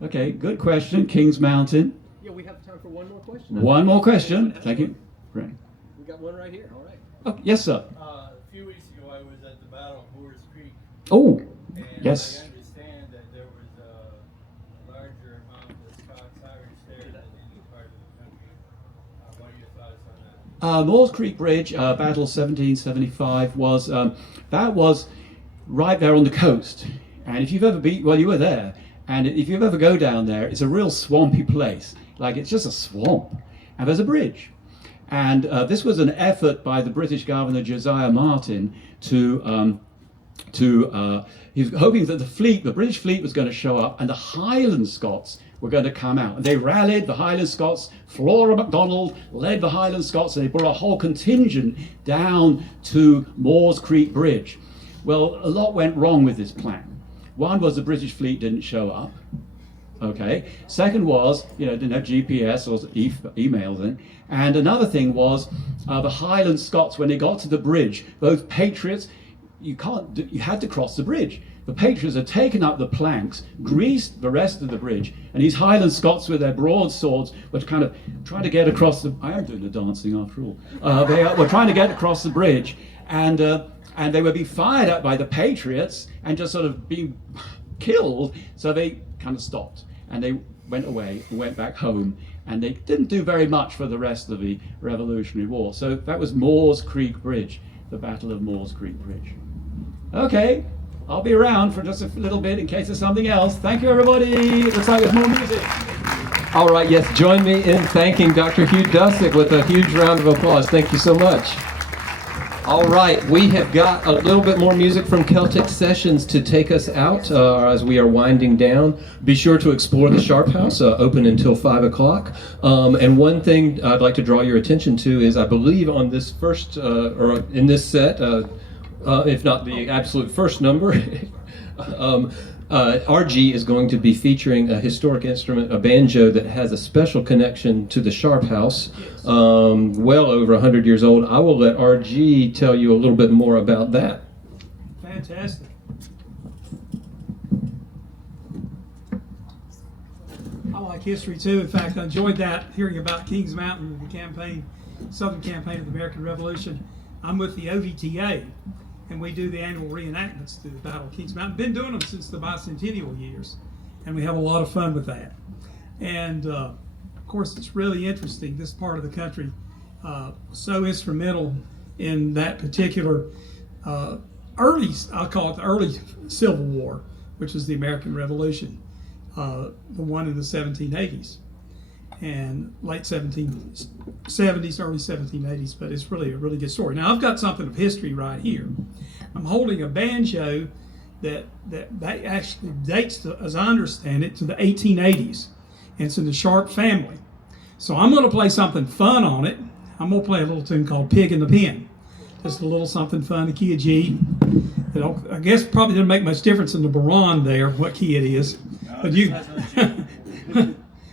Okay, good question. King's Mountain. Yeah, we have time for one more question. One more question. Thank you. Right. We got one right here. All right. Oh, yes, sir. A few weeks ago, I was at the Battle of Moores Creek. Oh, and yes. I understand that there was a larger amount of Scots-Irish there than any part of the country. What are your thoughts on that? Moores Creek Bridge, Battle 1775 was that was right there on the coast. And if you've ever you were there. And if you ever go down there, it's a real swampy place. Like, it's just a swamp. And there's a bridge. And this was an effort by the British governor, Josiah Martin, he was hoping that the British fleet was going to show up and the Highland Scots were going to come out. And they rallied the Highland Scots. Flora MacDonald led the Highland Scots, and they brought a whole contingent down to Moores Creek Bridge. Well, a lot went wrong with this plan. One was the British fleet didn't show up. Okay. Second was, didn't have GPS or emails then. And another thing was the Highland Scots, when they got to the bridge, those patriots, you had to cross the bridge. The patriots had taken up the planks, greased the rest of the bridge, and these Highland Scots with their broadswords were kind of trying to get across I am doing the dancing after all. They were trying to get across the bridge, and they were being fired at by the patriots and just sort of being killed. So they kind of stopped, and they went away and went back home, and they didn't do very much for the rest of the Revolutionary War. So that was Moores Creek Bridge, the Battle of Moores Creek Bridge. Okay, I'll be around for just a little bit in case there's something else. Thank you, everybody. It looks like there's more music. All right, yes, join me in thanking Dr. Hugh Dussek with a huge round of applause. Thank you so much. All right, we have got a little bit more music from Celtic Sessions to take us out as we are winding down. Be sure to explore the Sharpe House, open until 5 o'clock. And one thing I'd like to draw your attention to is I believe on this first, or in this set, if not the absolute first number, RG is going to be featuring a historic instrument, a banjo that has a special connection to the Sharpe House, well over 100 years old. I will let RG tell you a little bit more about that. Fantastic. I like history too. In fact, I enjoyed hearing about Kings Mountain, the Southern Campaign of the American Revolution. I'm with the OVTA, and we do the annual reenactments to the Battle of Kings Mountain. Been doing them since the bicentennial years, and we have a lot of fun with that. And of course, it's really interesting. This part of the country so instrumental in that particular I'll call it the early Civil War, which was the American Revolution, the one in the 1780s and late 1770s, early 1780s. But it's really a really good story. Now, I've got something of history right here. I'm holding a banjo that they actually dates, to, as I understand it, to the 1880s. And it's in the Sharpe family. So I'm going to play something fun on it. I'm going to play a little tune called Pig in the Pen. Just a little something fun, a key of G. I guess probably didn't make much difference in the baron there, what key it is. But you,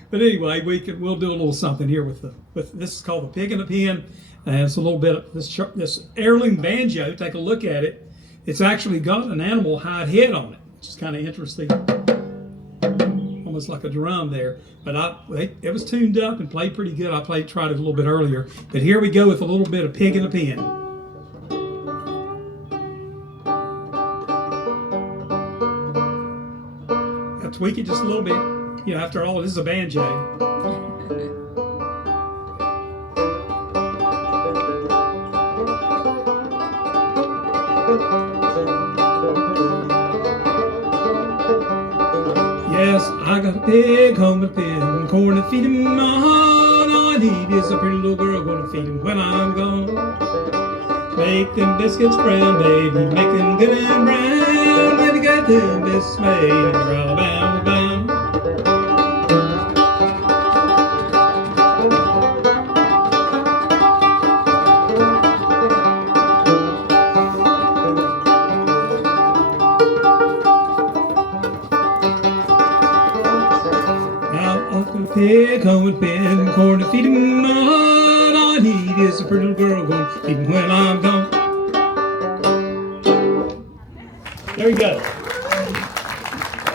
but anyway, we'll do a little something here with this is called the Pig in the Pen. And it's a little bit of this heirloom banjo. Take a look at it. It's actually got an animal hide head on it, which is kind of interesting. Almost like a drum there. But it was tuned up and played pretty good. I tried it a little bit earlier. But here we go with a little bit of Pig in the Pen. I'll tweak it just a little bit. You know, after all, this is a banjo. Yes, I got a pig home with a pen, corn to feed him. All I need is a pretty little girl gonna feed him when I'm gone. Make them biscuits brown, baby, make them good and brown. Baby, got them biscuits made, Alabama bound. Pig home with pen, corn to feed him. All I need is a pretty little girl gonna feed him when I'm gone. There you go.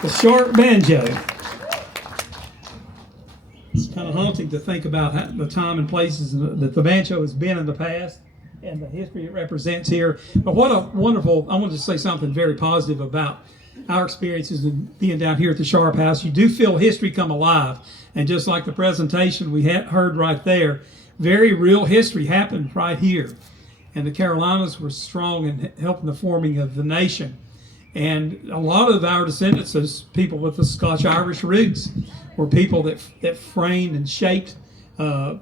The Sharpe banjo. It's kind of haunting to think about the time and places that the banjo has been in the past and the history it represents here. But what a wonderful, I wanted to say something very positive about our experiences in being down here at the Sharpe House. You do feel history come alive. And just like the presentation we heard right there, very real history happened right here. And the Carolinas were strong in helping the forming of the nation. And a lot of our descendants, as people with the Scots-Irish roots, were people that framed and shaped the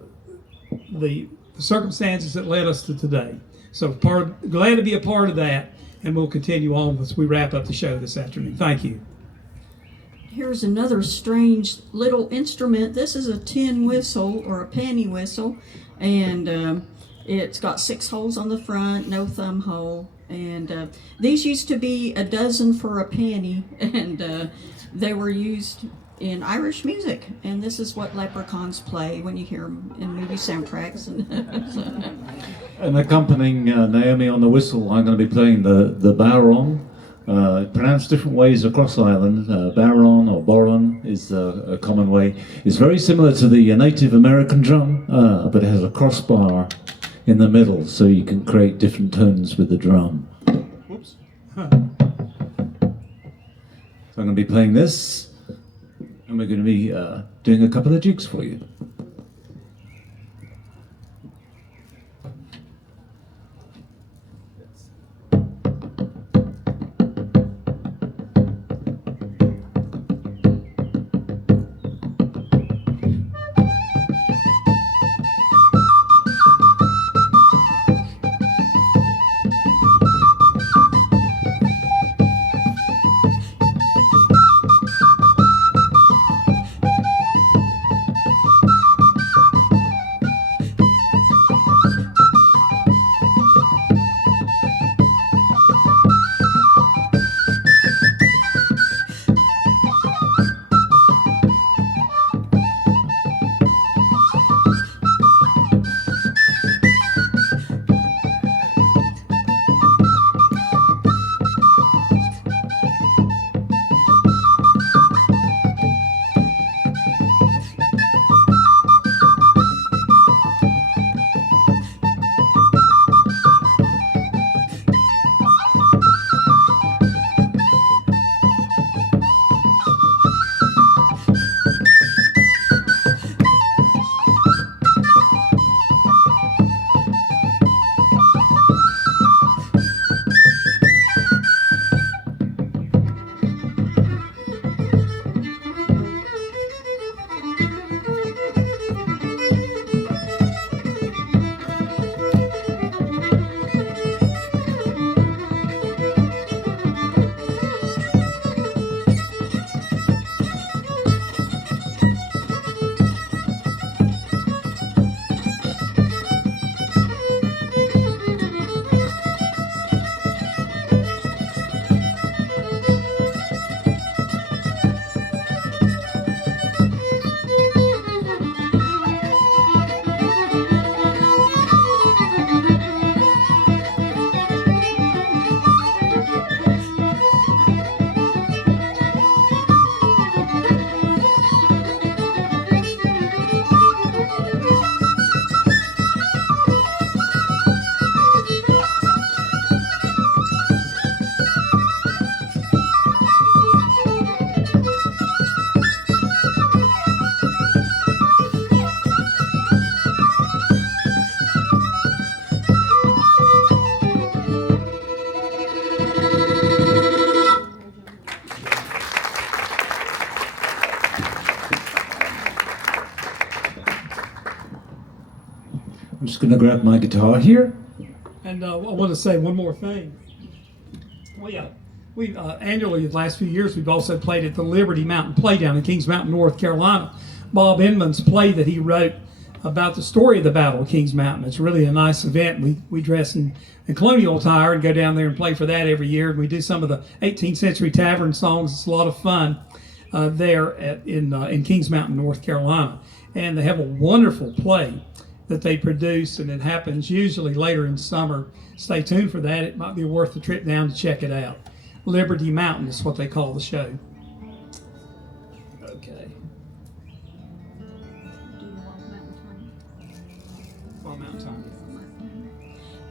circumstances that led us to today. So glad to be a part of that. And we'll continue on as we wrap up the show this afternoon. Thank you. Here's another strange little instrument. This is a tin whistle or a penny whistle, and it's got 6 holes on the front, no thumb hole. And these used to be a dozen for a penny, and they were used in Irish music. And this is what leprechauns play when you hear them in movie soundtracks. And accompanying Naomi on the whistle, I'm going to be playing the baron. Pronounced different ways across Ireland. Baron or boron is a common way. It's very similar to the Native American drum, but it has a crossbar in the middle, so you can create different tones with the drum. Whoops. So I'm going to be playing this, and we're going to be doing a couple of jigs for you. just going to grab my guitar here. And I want to say one more thing. We annually, the last few years, we've also played at the Liberty Mountain Play down in Kings Mountain, North Carolina. Bob Inman's play that he wrote about the story of the Battle of Kings Mountain. It's really a nice event. We dress in colonial attire and go down there and play for that every year. And we do some of the 18th century tavern songs. It's a lot of fun there in Kings Mountain, North Carolina. And they have a wonderful play that they produce, and it happens usually later in summer. Stay tuned for that. It might be worth the trip down to check it out. Liberty Mountain is what they call the show. Okay. Mountain Time.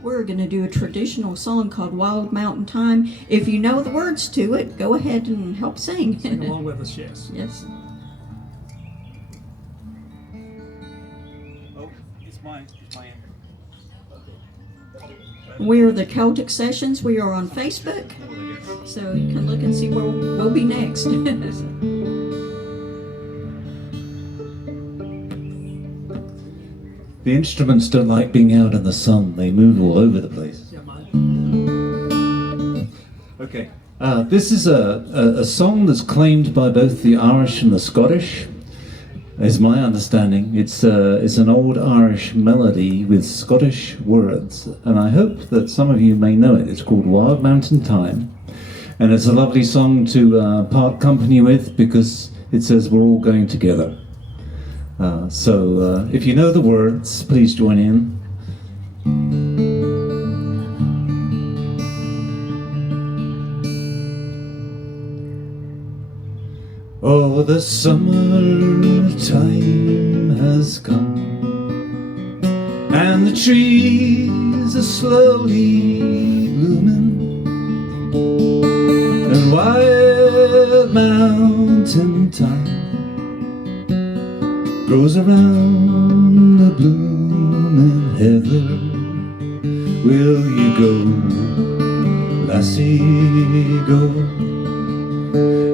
We're going to do a traditional song called Wild Mountain Time. If you know the words to it, go ahead and help sing. Sing along with us, yes. Yes. Oh, it's mine. We're the Celtic Sessions. We are on Facebook, so you can look and see where we'll be next. The instruments don't like being out in the sun. They move all over the place. Okay. This is a song that's claimed by both the Irish and the Scottish, is my understanding. It's an old Irish melody with Scottish words, and I hope that some of you may know it. It's called Wild Mountain Time, and it's a lovely song to part company with because it says we're all going together. So if you know the words, please join in. Oh, the summertime has come, and the trees are slowly blooming, and Wild Mountain Time grows around the blooming heather. Will you go, lassie, go?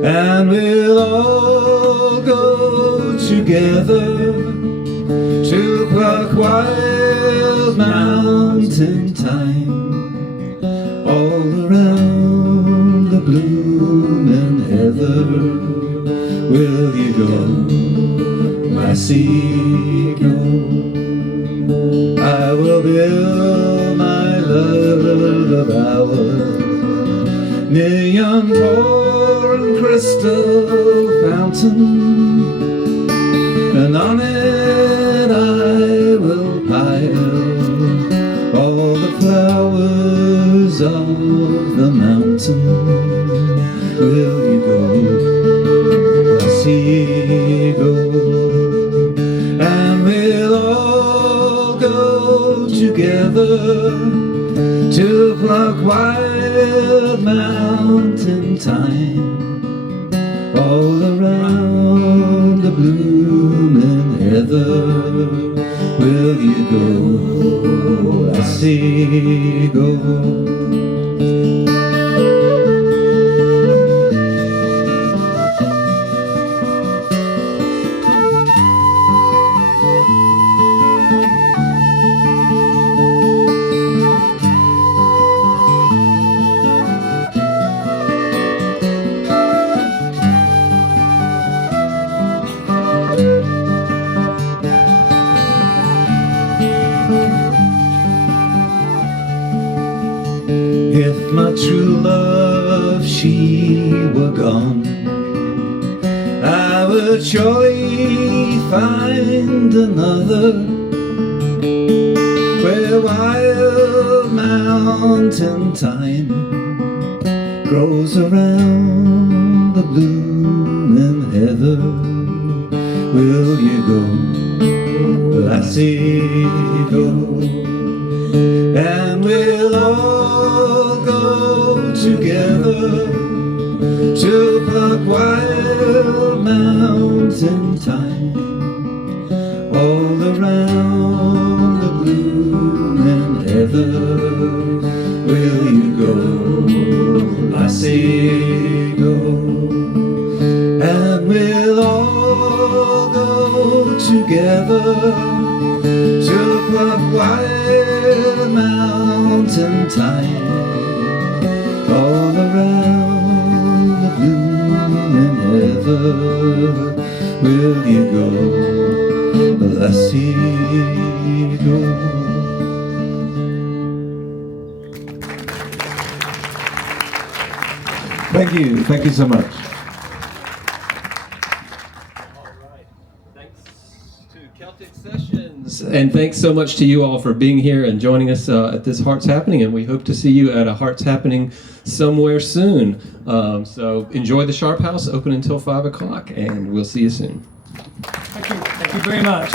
And we'll all go together to pluck Wild Mountain Time all around the blooming heather. Will you go, lassie, go? I will build my love hour near yon pouring crystal fountain, and on it I will pile all the flowers of the mountain. Will you go, lassie, go? And we'll all go together to pluck Wild Mountain Time all around the blooming heather. Will you go, lassie, go? If my true love, she were gone, I would surely find another where Wild Mountain Time grows around the blooming heather. Will you go, lassie, go? And we'll all go together to pluck Wild Mountain Time all around the blooming heather. Will you go, lassie, go? And we'll all go together to up white mountain thyme, all around the blooming heather. Will you go, lassie, go? Thank you so much. And thanks so much to you all for being here and joining us at this Hearts Happening, and we hope to see you at a Hearts Happening somewhere soon. So enjoy the Sharpe House, open until 5 o'clock, and we'll see you soon. Thank you very much.